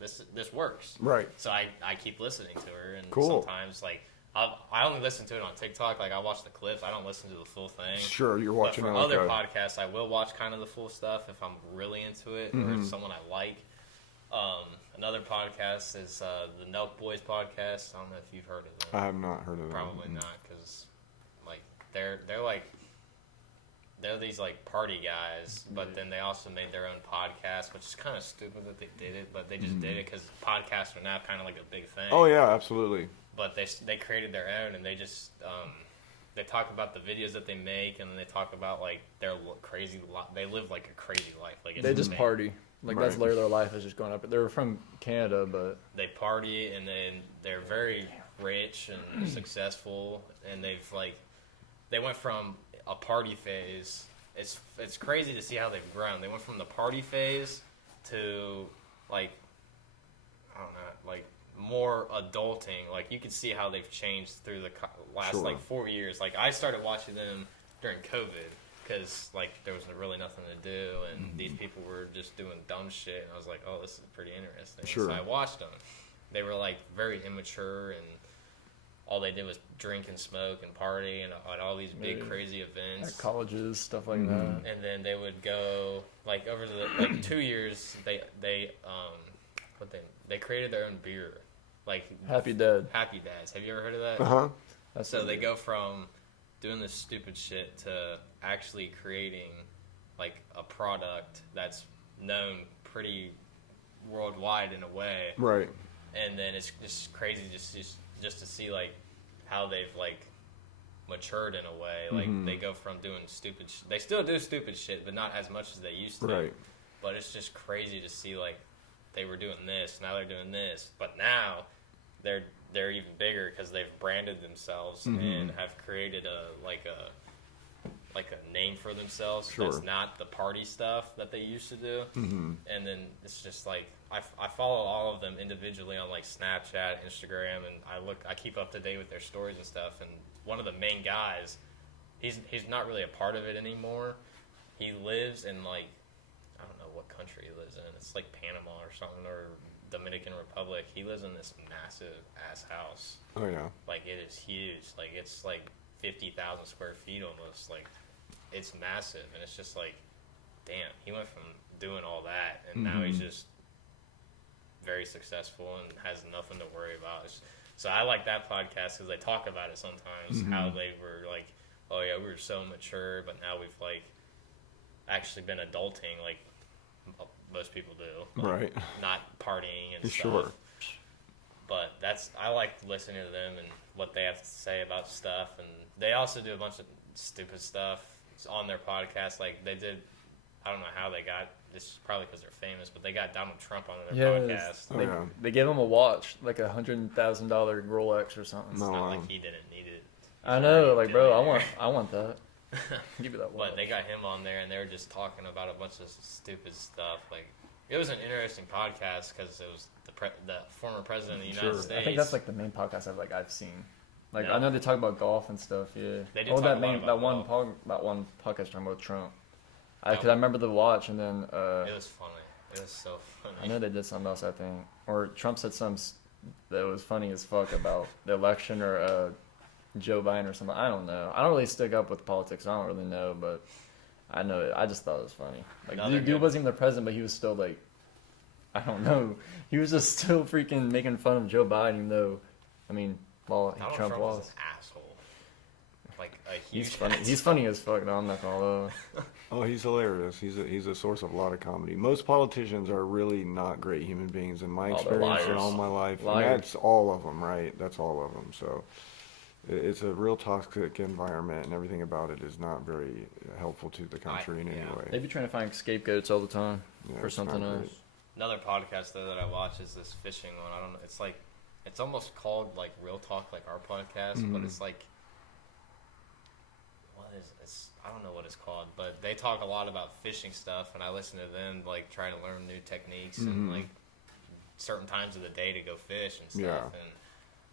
this works. Right. So I keep listening to her, and cool. sometimes like. I only listen to it on TikTok. Like I watch the clips. I don't listen to the full thing. Sure, you're watching. But for other podcasts, I will watch kind of the full stuff if I'm really into it or it's someone I like. Another podcast is the Nelk Boys podcast. I don't know if you've heard of them. I have not heard of them. Probably not, because like they're these like party guys, but then they also made their own podcast, which is kind of stupid that they did it, but they just did it because podcasts are now kind of like a big thing. Oh yeah, absolutely. But they created their own, and they just they talk about the videos that they make, and then they talk about like their crazy life. They live like a crazy life. Like they just party. Like that's literally their life is just going up. They're from Canada, but they party, and then they're very rich and successful, and they went from a party phase. It's crazy to see how they've grown. They went from the party phase to like, I don't know, like more adulting. Like you can see how they've changed through the last like 4 years. Like I started watching them during COVID because like there was really nothing to do, and these people were just doing dumb shit, and I was like, oh, this is pretty interesting. Sure. So I watched them. They were like very immature, and all they did was drink and smoke and party and at all these big crazy events at colleges, stuff like that. And then they would go like over the like 2 years. They created their own beer, like Happy Dad. Happy Dads. Have you ever heard of that? So they go from doing this stupid shit to actually creating like a product that's known pretty worldwide in a way. Right. And then it's just crazy just to see like how they've like matured in a way. Like they go from doing stupid they still do stupid shit, but not as much as they used to. Right. But it's just crazy to see like they were doing this, now they're doing this, but now they're even bigger because they've branded themselves and have created a name for themselves. Sure. That's not the party stuff that they used to do. And then it's just like I follow all of them individually on like Snapchat, Instagram, and I keep up to date with their stories and stuff. And one of the main guys, he's not really a part of it anymore. He lives in like, I don't know what country he lives in. It's like Panama or something, or Dominican Republic. He lives in this massive ass house. Oh yeah. Like it is huge. Like it's like 50,000 square feet almost. Like it's massive, and it's just like, damn, he went from doing all that, and now he's just very successful and has nothing to worry about. So I like that podcast because they talk about it sometimes, how they were like, oh yeah, we were so mature, but now we've like actually been adulting, like most people do, like, Right. not partying and Sure. stuff. But I like listening to them and what they have to say about stuff, and they also do a bunch of stupid stuff on their podcast. Like they did, I don't know how they got this, is probably because they're famous, but they got Donald Trump on their podcast. Oh, yeah. They gave him a watch, like $100,000 Rolex or something. It's No, not wow. like he didn't need it. I know, like, bro, billionaire. I want that. Give me that watch. But they got him on there, and they were just talking about a bunch of stupid stuff. Like, it was an interesting podcast because it was the former president of the United Sure. States. I think that's like the main podcast I've seen. Like Yeah. I know they talk about golf and stuff. Yeah. They do Oh, talk that a lot main about that one podcast talking about Trump. Yeah. Because I remember the watch, and then It was funny. It was so funny. I know they did something else. I think, or Trump said something that was funny as fuck about the election or Joe Biden or something. I don't know. I don't really stick up with politics. I don't really know, but I know it. I just thought it was funny. Like Another dude good- wasn't even the president, but he was still like, I don't know. He was just still freaking making fun of Joe Biden, even though, I mean, well, Donald Trump Trump was. was an asshole. Like a huge. He's funny. asshole. He's funny as fuck. No, I'm not gonna lie. Oh, he's hilarious. He's a source of a lot of comedy. Most politicians are really not great human beings in my Oh, they're experience and liars. all my life. And Liars. that's all of them, right? That's all of them. So it's a real toxic environment, and everything about it is not very helpful to the country in any yeah. way. They be trying to find scapegoats all the time Yeah, for it's something not else. great. Another podcast though that I watch is this fishing one. I don't know. It's like, it's almost called like Real Talk, like our podcast, but it's like, what is it's? I don't know what it's called, but they talk a lot about fishing stuff, and I listen to them like trying to learn new techniques and like certain times of the day to go fish and stuff.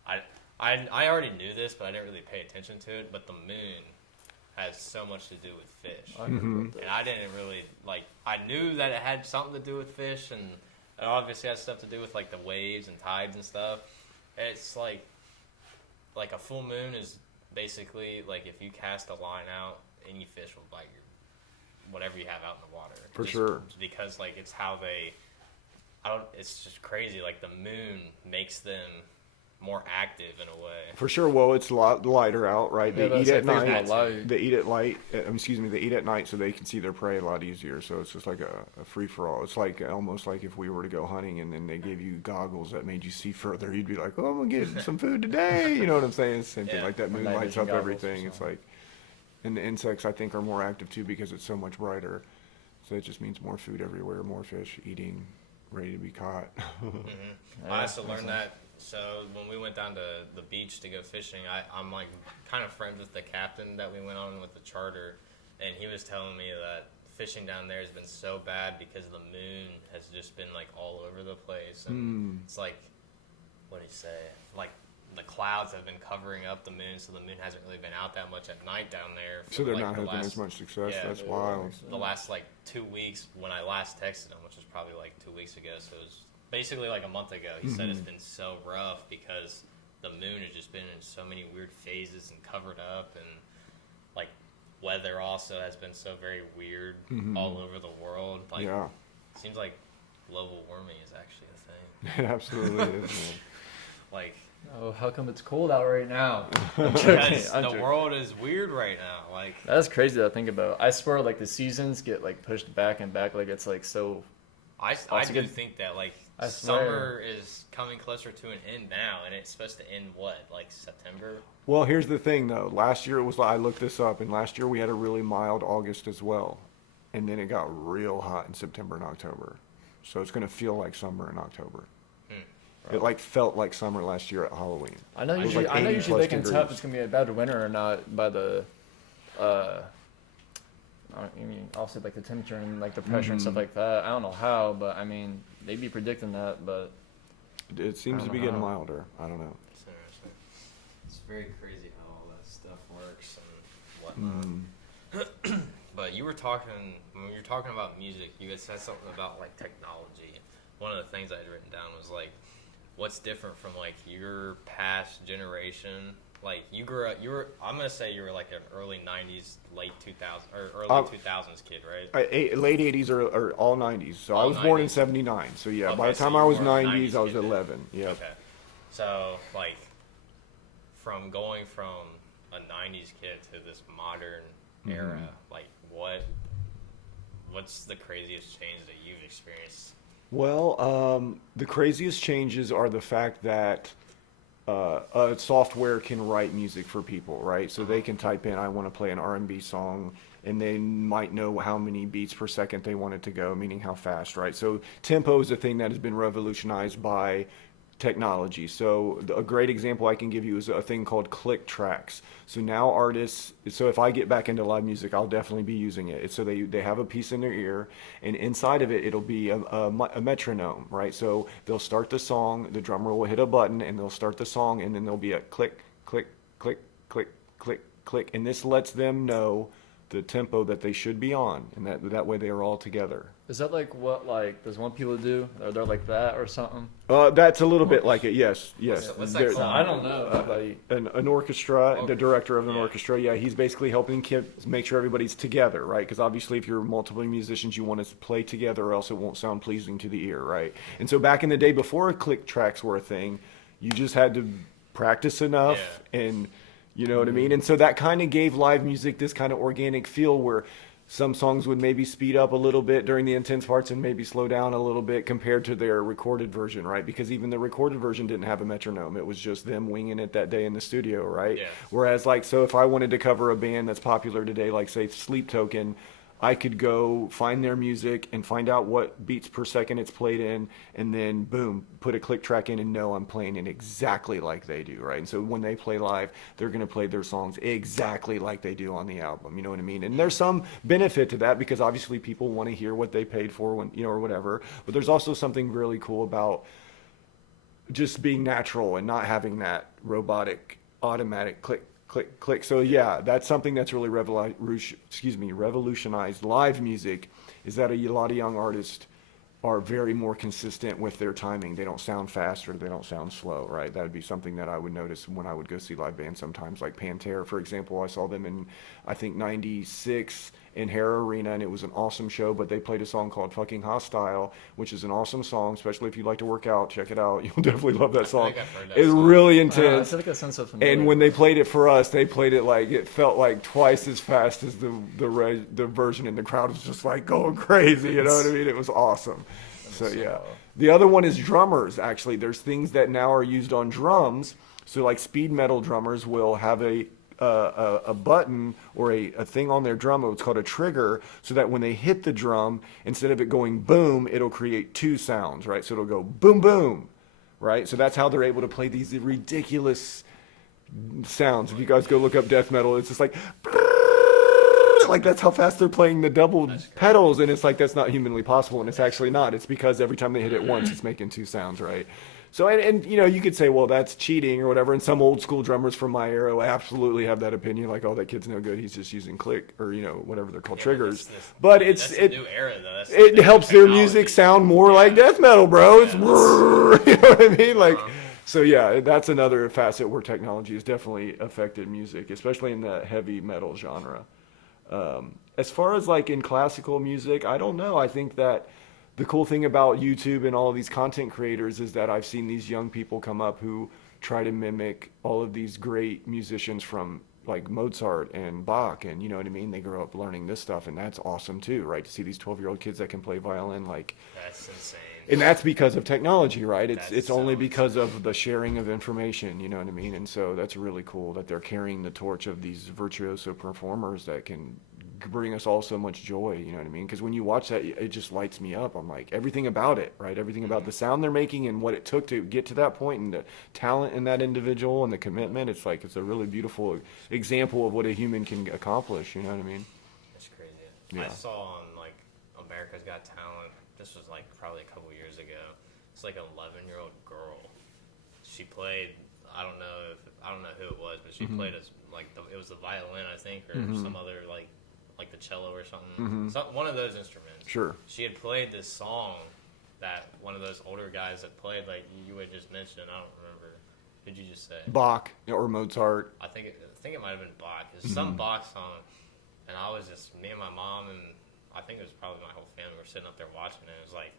Yeah. And I already knew this, but I didn't really pay attention to it. But the moon has so much to do with fish. And I didn't really, like, I knew that it had something to do with fish, and it obviously has stuff to do with, like, the waves and tides and stuff. It's like a full moon is basically, like, if you cast a line out, any fish will bite whatever you have out in the water. For Just sure. Because, like, it's how they, it's just crazy. Like, the moon makes them more active in a way. For sure. Well, it's a lot lighter out, right? Yeah, They eat that's at like night. there's no light. They eat at light. They eat at night so they can see their prey a lot easier. So it's just like a free for all. It's like almost like if we were to go hunting and then they gave you goggles that made you see further. You'd be like, "Oh, I'm gonna get some food today." You know what I'm saying? Same thing Yeah. like that. Moon Night lights vision up goggles or everything. It's something. like, and the insects I think are more active too because it's so much brighter. So it just means more food everywhere, more fish eating, ready to be caught. I also learned that. So when we went down to the beach to go fishing, I'm like kind of friends with the captain that we went on with the charter, and he was telling me that fishing down there has been so bad because the moon has just been like all over the place, and it's like, what did he say? Like the clouds have been covering up the moon, so the moon hasn't really been out that much at night down there. So they're like, not the having last- as much success. yeah, That's wild. the last like 2 weeks when I last texted him, which was probably like 2 weeks ago, so it was basically like a month ago. He said it's been so rough because the moon has just been in so many weird phases and covered up, and like weather also has been so very weird all over the world. Like, Yeah, it seems like global warming is actually a thing. it absolutely is. Man. Like, Oh, how come it's cold out right now? because I'm the joking. world is weird right now. Like, That's crazy to think about. I swear, like the seasons get like pushed back and back. Like it's like so. I Also do good- think that like I summer swear. is coming closer to an end now, and it's supposed to end what, like September? Well, here's the thing, though. Last year it was. I looked this up, and last year we had a really mild August as well, and then it got real hot in September and October. So it's going to feel like summer in October. It like felt like summer last year at Halloween. I know It was usually, like I know 80 usually plus they can tell if degrees. it's gonna be a bad winter or not by the, I mean, obviously like the temperature and like the pressure and stuff Mhm. like that. I don't know how, but I mean, they'd be predicting that, but It seems I to don't be know getting how. milder. I don't know. It's interesting. It's very crazy how all that stuff works and whatnot. Mm. But you were talking when you were talking about music. You had said something about like technology. One of the things I had written down was like, what's different from like your past generation? Like you grew up, you were. I'm gonna say you were like an early '90s, late 2000s or early 2000s kid, right? Late 80s or all 90s. So I All was born in 90s. 79. So yeah, by Okay, the so time you I were was more of a 90s, I was kid then. 11. Yep. Okay. So like, from going from a '90s kid to this modern era, like what's the craziest change that you've experienced? Well, the craziest changes are the fact that software can write music for people, right? So they can type in, I want to play an R&B song, and they might know how many beats per second they want it to go, meaning how fast, right? So tempo is a thing that has been revolutionized by technology. So a great example I can give you is a thing called click tracks. So now artists, so if I get back into live music, I'll definitely be using it. It's so they have a piece in their ear, and inside of it, it'll be a metronome, right? So they'll start the song, the drummer will hit a button, and they'll start the song, and then there'll be a click, click, click, click, click, click, and this lets them know the tempo that they should be on, and that way they are all together. is that like what like does one people do? Are they like that or something? That's a little bit like it, yes, yes. What's that There- called? I don't know. Like, an orchestra, the Okay. director of an Yeah. orchestra, yeah, he's basically helping kids make sure everybody's together, right? Because obviously, if you're multiple musicians, you want to play together, or else it won't sound pleasing to the ear, right? And so back in the day, before click tracks were a thing, you just had to practice enough, and you know what I mean. And so that kind of gave live music this kind of organic feel where some songs would maybe speed up a little bit during the intense parts and maybe slow down a little bit compared to their recorded version, right? Because even the recorded version didn't have a metronome. It was just them winging it that day in the studio, right? Yeah. Whereas, like, so if I wanted to cover a band that's popular today, like, say, Sleep Token, I could go find their music and find out what beats per second it's played in, and then boom, put a click track in and know I'm playing it exactly like they do, right? And so when they play live, they're going to play their songs exactly like they do on the album, you know what I mean? And there's some benefit to that because obviously people want to hear what they paid for when, you know, or whatever. But there's also something really cool about just being natural and not having that robotic automatic click click click. So yeah, that's something that's really revolutionized live music, is that a lot of young artists are very more consistent with their timing. They don't sound fast or they don't sound slow, right? That would be something that I would notice when I would go see live bands sometimes, like Pantera, for example. I saw them in, I think, 96 in Hara Arena, and it was an awesome show, but they played a song called Fucking Hostile, which is an awesome song, especially if you like to work out. Check it out. You'll definitely love that song. think I've heard that It's song. really I intense. feel like a sense of familiar. And when they played it for us, they played it like it felt like twice as fast as the version, and the crowd was just like going crazy. You know what I mean? It was awesome. So yeah. The other one is drummers. Actually, there's things that now are used on drums. So like speed metal drummers will have a button or a thing on their drum. It's called a trigger, so that when they hit the drum, instead of it going boom, it'll create two sounds, right? So it'll go boom boom, right? So that's how they're able to play these ridiculous sounds. If you guys go look up death metal, it's just like that's how fast they're playing the double pedals, and it's like that's not humanly possible, and it's actually not. It's because every time they hit it once, it's making two sounds, right? So and you know, you could say, well, that's cheating or whatever, and some old school drummers from my era absolutely have that opinion, like, oh, that kid's no good, he's just using click or, you know, whatever they're called, triggers. But But that's the new era though. That's it the helps their technology. music sound more like death metal, bro. It's Yeah, you know what I mean? Like, so yeah, that's another facet where technology has definitely affected music, especially in the heavy metal genre. As far as like in classical music, I don't know. I think that the cool thing about YouTube and all of these content creators is that I've seen these young people come up who try to mimic all of these great musicians from like Mozart and Bach, and you know what I mean? They grow up learning this stuff, and that's awesome too, right? To see these 12-year-old kids that can play violin, like, That's insane. and that's because of technology, right? It's That's only so because of the sharing of information, you know what I mean? And so that's really cool that they're carrying the torch of these virtuoso performers that can bring us all so much joy. You know what I mean? Because when you watch that, it just lights me up. I'm like, everything about it, right? Everything about the sound they're making and what it took to get to that point, and the talent in that individual and the commitment. It's like, it's a really beautiful example of what a human can accomplish. You know what I mean? It's crazy. Yeah. I saw on like America's Got Talent. This was like probably a couple years ago. It's like an 11-year-old girl. She played. I don't know who it was, but she played as it was the violin, I think, or some other like the cello or something. One of those instruments. Sure. She had played this song that one of those older guys that played, like you had just mentioned. I don't remember. Who'd you just say? Bach or Mozart. I think it might have been Bach. It's some Bach song, and I was just me and my mom and I think it was probably my whole family were sitting up there watching it. It was like,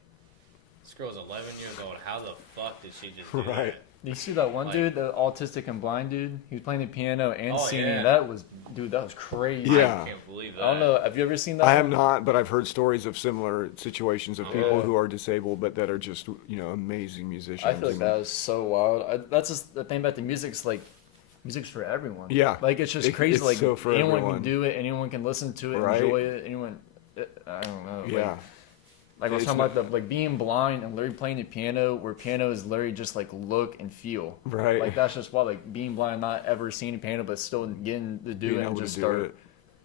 this girl's 11 years old. How the fuck did she just do Right. that? You see that one Like- dude, the autistic and blind dude? He was playing the piano and Oh, singing. yeah. That was crazy. Yeah. I can't believe that. I don't know. Have you ever seen that? I have one? not, but I've heard stories of similar situations of people Yeah. who are disabled, but that are just, amazing musicians. I feel like And- that was so wild. That's just the thing about the music's like, music's for everyone. Yeah. Like it's just It- crazy. it's Like so for anyone everyone. can do it. Anyone can listen to it, Right. enjoy it. I don't know. Yeah. Like I was It's talking not- about like being blind and literally playing the piano, where piano is literally just like look and feel. Right. Like that's just why like being blind, not ever seeing a piano, but still getting to do Being it and able to just do start it.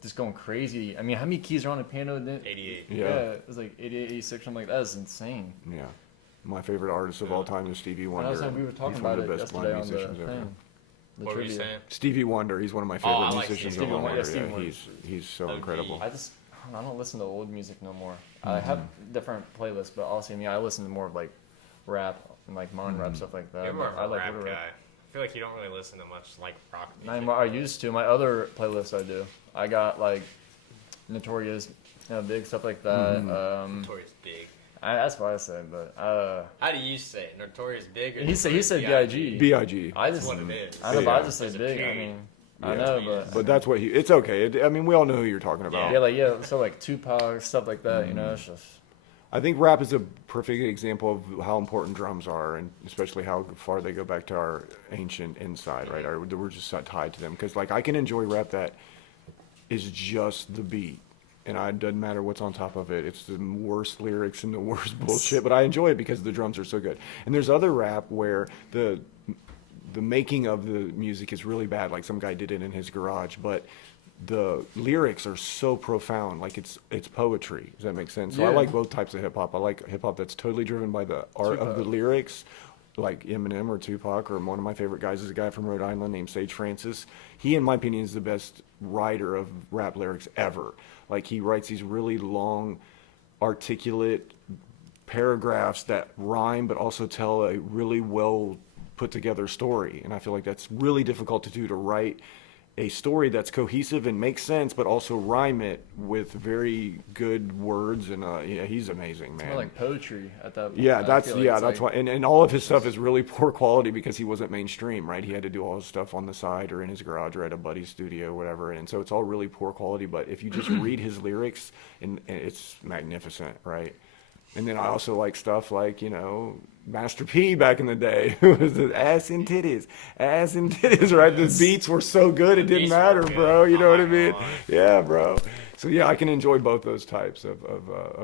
just going crazy. I mean, how many keys are on a piano? 88. Yeah. It was like 88, 86. I'm like, that's insane. Yeah. My favorite artist of all time is Stevie And I Wonder. was saying, we were He's talking one about of the it best yesterday blind on the musicians ever. thing. The What were you trivia. saying? Stevie Wonder, he's one of my Oh, favorite I like musicians Stevie of all Wonder. time. Yeah, Yeah, Stevie he's so OG. incredible. I don't listen to old music no more. I have different playlists, but also, I mean, I listen to more of like rap and like modern rap stuff like that. You're more of but I a like rap older guy. I feel like you don't really listen to much like rock music. Not anymore. I used to. My other playlists I do. I got like Notorious, big stuff like that. Notorious Big. That's what I said, but How do you say it? Notorious Big? Or he said Notorious B.I.G. B.I.G. I That's just what it is. I know, but I Yeah. just say It's a big. I G. mean, I Yeah. know, But that's what it's okay. I mean, we all know who you're talking about. yeah, so like Tupac stuff like that. You know, it's just. I think rap is a perfect example of how important drums are, and especially how far they go back to our ancient inside, right? We're just so tied to them. Because, like, I can enjoy rap that is just the beat, and it doesn't matter what's on top of it. It's the worst lyrics and the worst bullshit, but I enjoy it because the drums are so good. And there's other rap where the making of the music is really bad, like some guy did it in his garage, but the lyrics are so profound, like it's poetry. Does that make sense? So I Yeah. like both types of hip hop. I like hip hop that's totally driven by the art of the Tupac. lyrics, like Eminem or Tupac, or one of my favorite guys is a guy from Rhode Island named Sage Francis. He, in my opinion, is the best writer of rap lyrics ever. Like he writes these really long, articulate paragraphs that rhyme but also tell a really well put together story. And I feel like that's really difficult to do, to write a story that's cohesive and makes sense, but also rhyme it with very good words. And yeah, he's amazing, man. More like poetry at that point. Yeah, I that's feel like it's that's like- why, and all of his stuff is really poor quality because he wasn't mainstream, right? He had to do all his stuff on the side or in his garage or at a buddy's studio, or whatever, and so it's all really poor quality. But if you just read his lyrics, and it's magnificent, right? And then I also like stuff like, Master P back in the day, who was the ass and titties, right? The beats were so good, it didn't beats were matter, good. bro. You know Oh what I my mean? God. Yeah, bro. So yeah, I can enjoy both those types of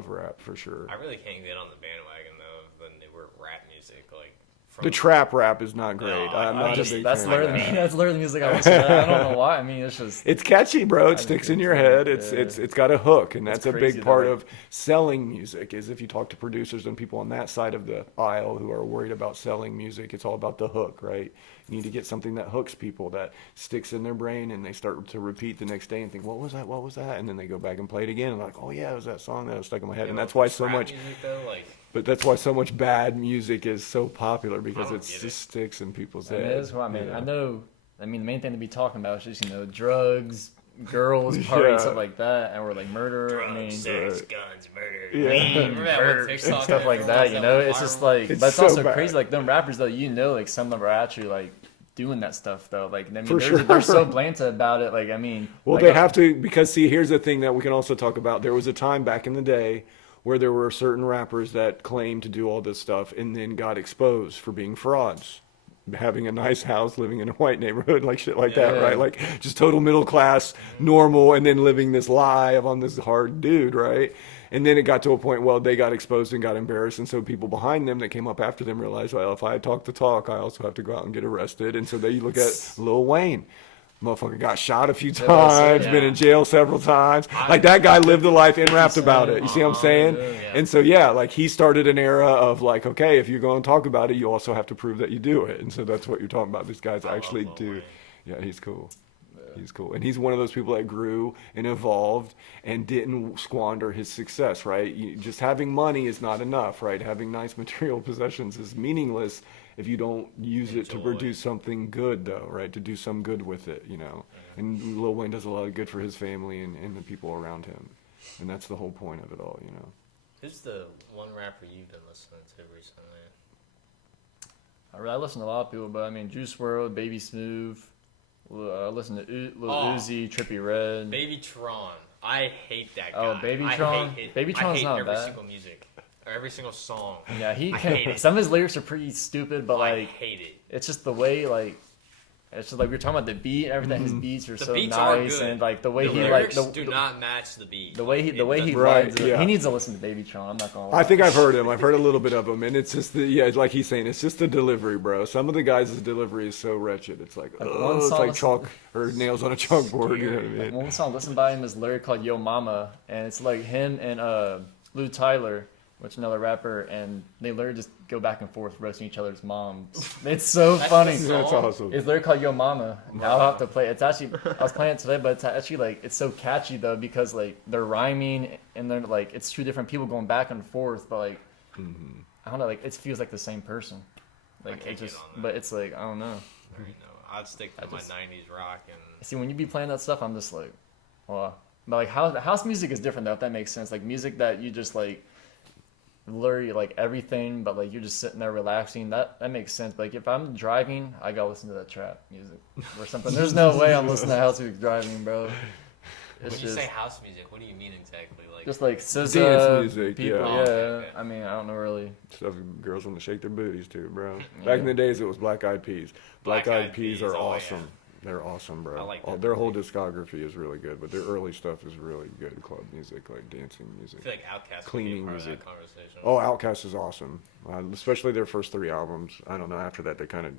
rap for sure. I really can't get on the bandwagon though of the newer rap music, like from The trap rap is not great. No, I'm I not just, a big that's fan of literally that. that's literally music I listen to. I don't know why. I mean, it's just It's catchy, bro. It I sticks think in your it's head. like, It's got a hook, and that's a crazy big though, part like- of selling music. Is if you talk to producers and people on that side of the aisle who are worried about selling music, it's all about the hook, right? You need to get something that hooks people, that sticks in their brain, and they start to repeat the next day and think, "What was that? What was that?" And then they go back and play it again, and like, "Oh yeah, it was that song that was stuck in my head." And that's why so rap much. music though, like But that's why so much bad music is so popular, because don't it get just it. sticks in people's I mean, heads. that's what I mean. Yeah. I know. I mean, the main thing to be talking about is just drugs, girls, parties, Yeah. stuff like that, and we're like murder. I mean, drugs, sex, guns, murder, Yeah. weed. Remember that one murder, TikTok stuff like that. It's just like, It's but it's so also bad. crazy. Like them rappers though, like some of them are actually like doing that stuff though. Like I mean, For they're so sure. blatant about it. Like I mean, Well, like, they have to, because see, here's the thing that we can also talk about. There was a time back in the day where there were certain rappers that claimed to do all this stuff and then got exposed for being frauds. having a nice house, living in a white neighborhood, like shit like that, Yeah. right? Like just total middle class, normal, and then living this lie of I'm this hard dude, right? And then it got to a point, well, they got exposed and got embarrassed, and so people behind them that came up after them realized, well, if I talk the talk, I also have to go out and get arrested. And so there you look at Lil Wayne. Motherfucker got shot a few times, yeah. been in jail several times. Like that guy lived a life and rapped 50 about it. You see what I'm saying? yeah. And so yeah, like he started an era of like, okay, if you're going to talk about it, you also have to prove that you do it. And so that's what you're talking about. These guys I actually love Lil do. Wayne. Yeah, he's cool. He's cool. And he's one of those people that grew and evolved and didn't squander his success, right? Just having money is not enough, right? Having nice material possessions is meaningless if you don't use it to Enjoy. produce something good, though, right? To do some good with it, you know? And Lil Wayne does a lot of good for his family and the people around him. And that's the whole point of it all, you know? Who's the one rapper you've been listening to recently? I listen to a lot of people, but I mean, Juice WRLD, Baby Smooth. I listen to Lil Oh. Uzi, Trippie Redd. Baby Tron. I hate that guy. Oh, Baby I Tron? hate it. Baby I Tron's hate not every bad. single music or every single song. Yeah, he I hate it. some of his lyrics are pretty stupid, but I like hate it. it's just the way like it's just like we were talking about the beat, everything. His beats are The so beats are nice, good. and like the way The he like lyrics the, do the, not match the beat. the way he doesn't- Right, lines it. yeah. He needs to listen to Baby Tron. I'm not gonna lie. I think I've heard him. I've heard a little bit of him, and it's just like he's saying, it's just the delivery, bro. Some of the guys' delivery is so wretched. It's like, Like, oh, one it's song like is- chalk or nails on a chalkboard. You know what I Like, mean? one song listened by him is lyric called Yo Mama, and it's like him and Lou Tyler, which is another rapper, and they literally just go back and forth roasting each other's moms. It's so That's funny. the song? That's awesome. It's literally called Yo Mama. Now I'll have to play it. It's actually I was playing it today, but it's actually like it's so catchy though because like they're rhyming and they're like it's two different people going back and forth, but like I don't know, like it feels like the same person. Like can't it just, get on that. but it's like I don't know. No, I'd stick to I my just- 90s rock and See, when you be playing that stuff, I'm just like, well, but like house music is different though. If that makes sense, like music that you just like blurry like everything, but like you're just sitting there relaxing. That makes sense. But like if I'm driving, I gotta listen to that trap music or something. There's no way I'm listening to house music driving, bro. It's when you just say house music, what do you mean exactly? Like just like SZA, Dance music, people. yeah. Yeah, Oh, okay. I mean, I don't know really. Stuff girls want to shake their booties too, bro. Back in the days, it was Black Eyed Peas. Black Eyed Peas are oh, yeah. awesome. They're awesome, bro. I like that Their whole music. discography is really good, but their early stuff is really good. Club music, like dancing music. I feel like Outkast Cleaning would be a part music. of that conversation. Oh, Outkast is awesome, especially their first 3 albums. I don't know, after that, they kind of,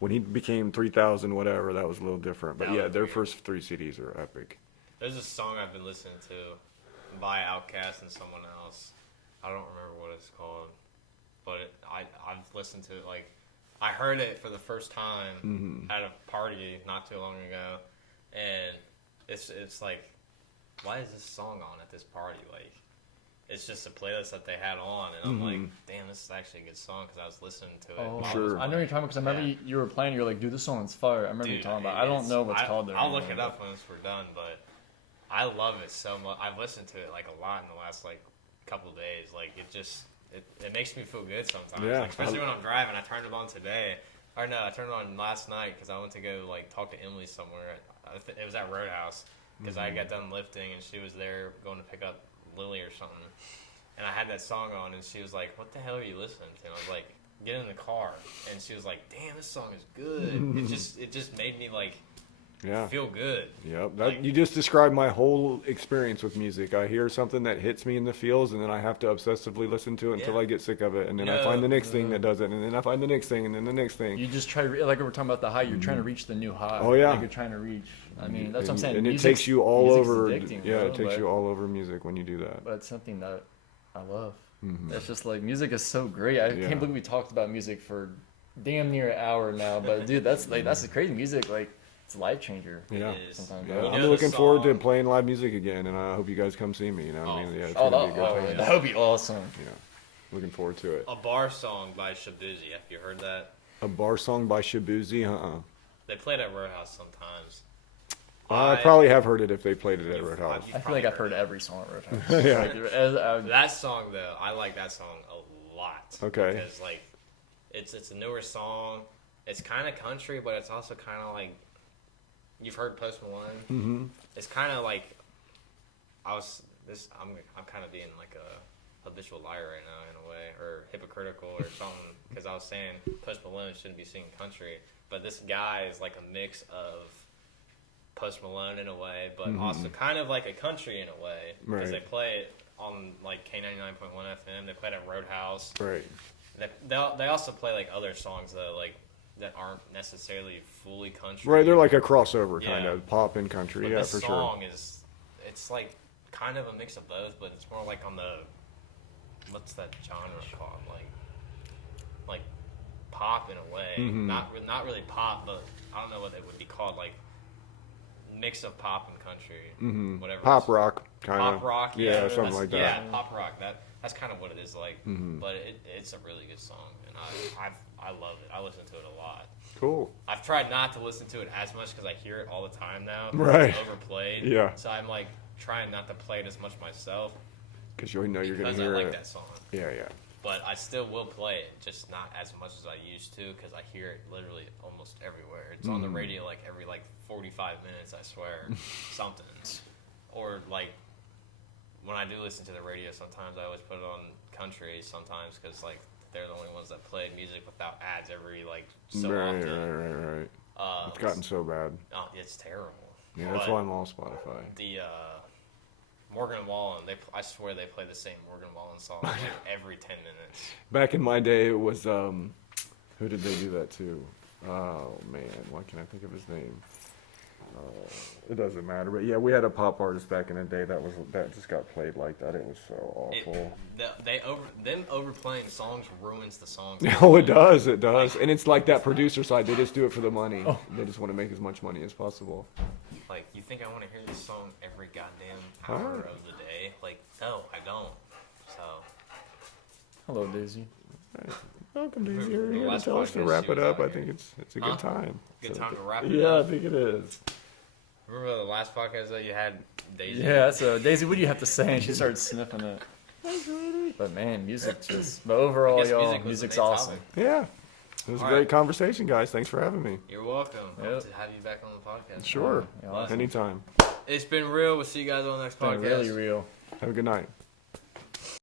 when he became 3000 whatever, that was a little different. But That yeah, was their weird. first 3 CDs are epic. There's a song I've been listening to by Outkast and someone else. I don't remember what it's called, but I've listened to it like I heard it for the first time at a party not too long ago, and it's like, why is this song on at this party? Like, it's just a playlist that they had on, and I'm like, damn, this is actually a good song because I was listening to it. Oh, while I was sure. I know what you're talking about because I remember Yeah. you were playing. You were like, "Dude, this song's fire." I remember you Dude, talking about. I don't know what's called. I'll look it up once we're done, but I love it so much. I've listened to it like a lot in the last like couple days. Like it makes me feel good sometimes. Yeah. Like, especially when I'm driving. I turned it on today. Or no, I turned it on last night because I went to go like talk to Emily somewhere. It was at Roadhouse because I got done lifting and she was there going to pick up Lily or something. And I had that song on and she was like, "What the hell are you listening to?" And I was like, "Get in the car." And she was like, "Damn, this song is good." it just made me like Yeah. feel good. Yep. Like- You just described my whole experience with music. I hear something that hits me in the feels, and then I have to obsessively listen to it until Yeah. I get sick of it, and then I No. find the next thing that does it, and then I find the next thing, and then the next thing. You just try to like we were talking about the high. You're trying to reach the new high. Oh, yeah. Like you're trying to reach. I mean, that's what I'm And- saying. And it Music's- takes you all music's over. addicting, Yeah, bro, it takes but- you all over music when you do that. But it's something that I love. It's just like music is so great. I Yeah. can't believe we talked about music for damn near an hour now. But dude, that's crazy music. Like it's a life changer. Yeah. It is. Sometimes, Yeah, You know I'm the looking forward to song- playing live music again, and I hope you guys come see me. You know what I Oh, mean? Yeah, it's Oh, gonna be a good that, time. that would be awesome. Yeah, looking forward to it. A bar song by Shabuzi. Have you heard that? A bar song by Shabuzi? They play it at Roadhouse sometimes. I probably have heard it if they played it at Roadhouse. You've I feel probably like I've heard it. every song at Roadhouse. Yeah. Like, as- That song though, I like that song a lot. Okay. Because like, it's a newer song. It's kind of country, but it's also kind of like, you've heard Post Malone. Mm-hmm. It's kind of like, I'm kind of being like a habitual liar right now in a way, or hypocrite. hypocritical or something because I was saying Post Malone shouldn't be singing country, but this guy is like a mix of Post Malone in a way, but also kind of like a country in a way because they play it on like K99.1 FM. They play it at Roadhouse. Right. They also play like other songs though, like that aren't necessarily fully country. Right, they're like a crossover kind Yeah. of pop and country. But Yeah, this for sure. song it's like kind of a mix of both, but it's more like on the what's that genre called? Like pop in a way. Not really pop, but I don't know what it would be called. Like mix of pop and country, whatever. Pop rock kind of. Pop rock, Yeah, something that's- like that. Yeah, pop rock. That's kind of what it is like. But it's a really good song, and I love it. I listen to it a lot. Cool. I've tried not to listen to it as much because I hear it all the time now. Right. It's overplayed. Yeah. So I'm like trying not to play it as much myself Because you know you're going because to I hear like it. that song. Yeah, yeah. But I still will play it, just not as much as I used to because I hear it literally almost everywhere. It's on the radio like every 45 minutes, I swear, something. Or like when I do listen to the radio, sometimes I always put it on country sometimes because like they're the only ones that play music without ads every so right, often. right. It's gotten so bad. Oh, it's terrible. Yeah, that's But why I'm all Spotify. the Morgan Wallen, I swear they play the same Morgan Wallen song like every 10 minutes. Back in my day, it was, who did they do that to? Oh, man, why can't I think of his name? It doesn't matter, but yeah, we had a pop artist back in the day that just got played like that. It was so awful. Them overplaying songs ruins the song. Oh, it does, and it's like that producer side. They just do it for the money. They just want to make as much money as possible. Like, you think I want to hear this song every goddamn hour of the day? Like, no, I don't. So, Hello, Daisy. Welcome, Daisy. You're The here to last tell us to podcast wrap she it was up. out I think it's a Huh? good time. good So- time to wrap it Yeah, I up. think it is. Remember the last podcast that you had, Daisy? Yeah, so Daisy, what do you have to say? And she started sniffing it. But man, but overall, I guess y'all, music was the music's main awesome. topic. Yeah, it was a All great right. conversation, guys. Thanks for having me. You're welcome. Yep. Hope to have you back on the podcast. Sure, Yeah, awesome. anytime. It's been real. We'll see you guys on the next It's been podcast. really real. Have a good night.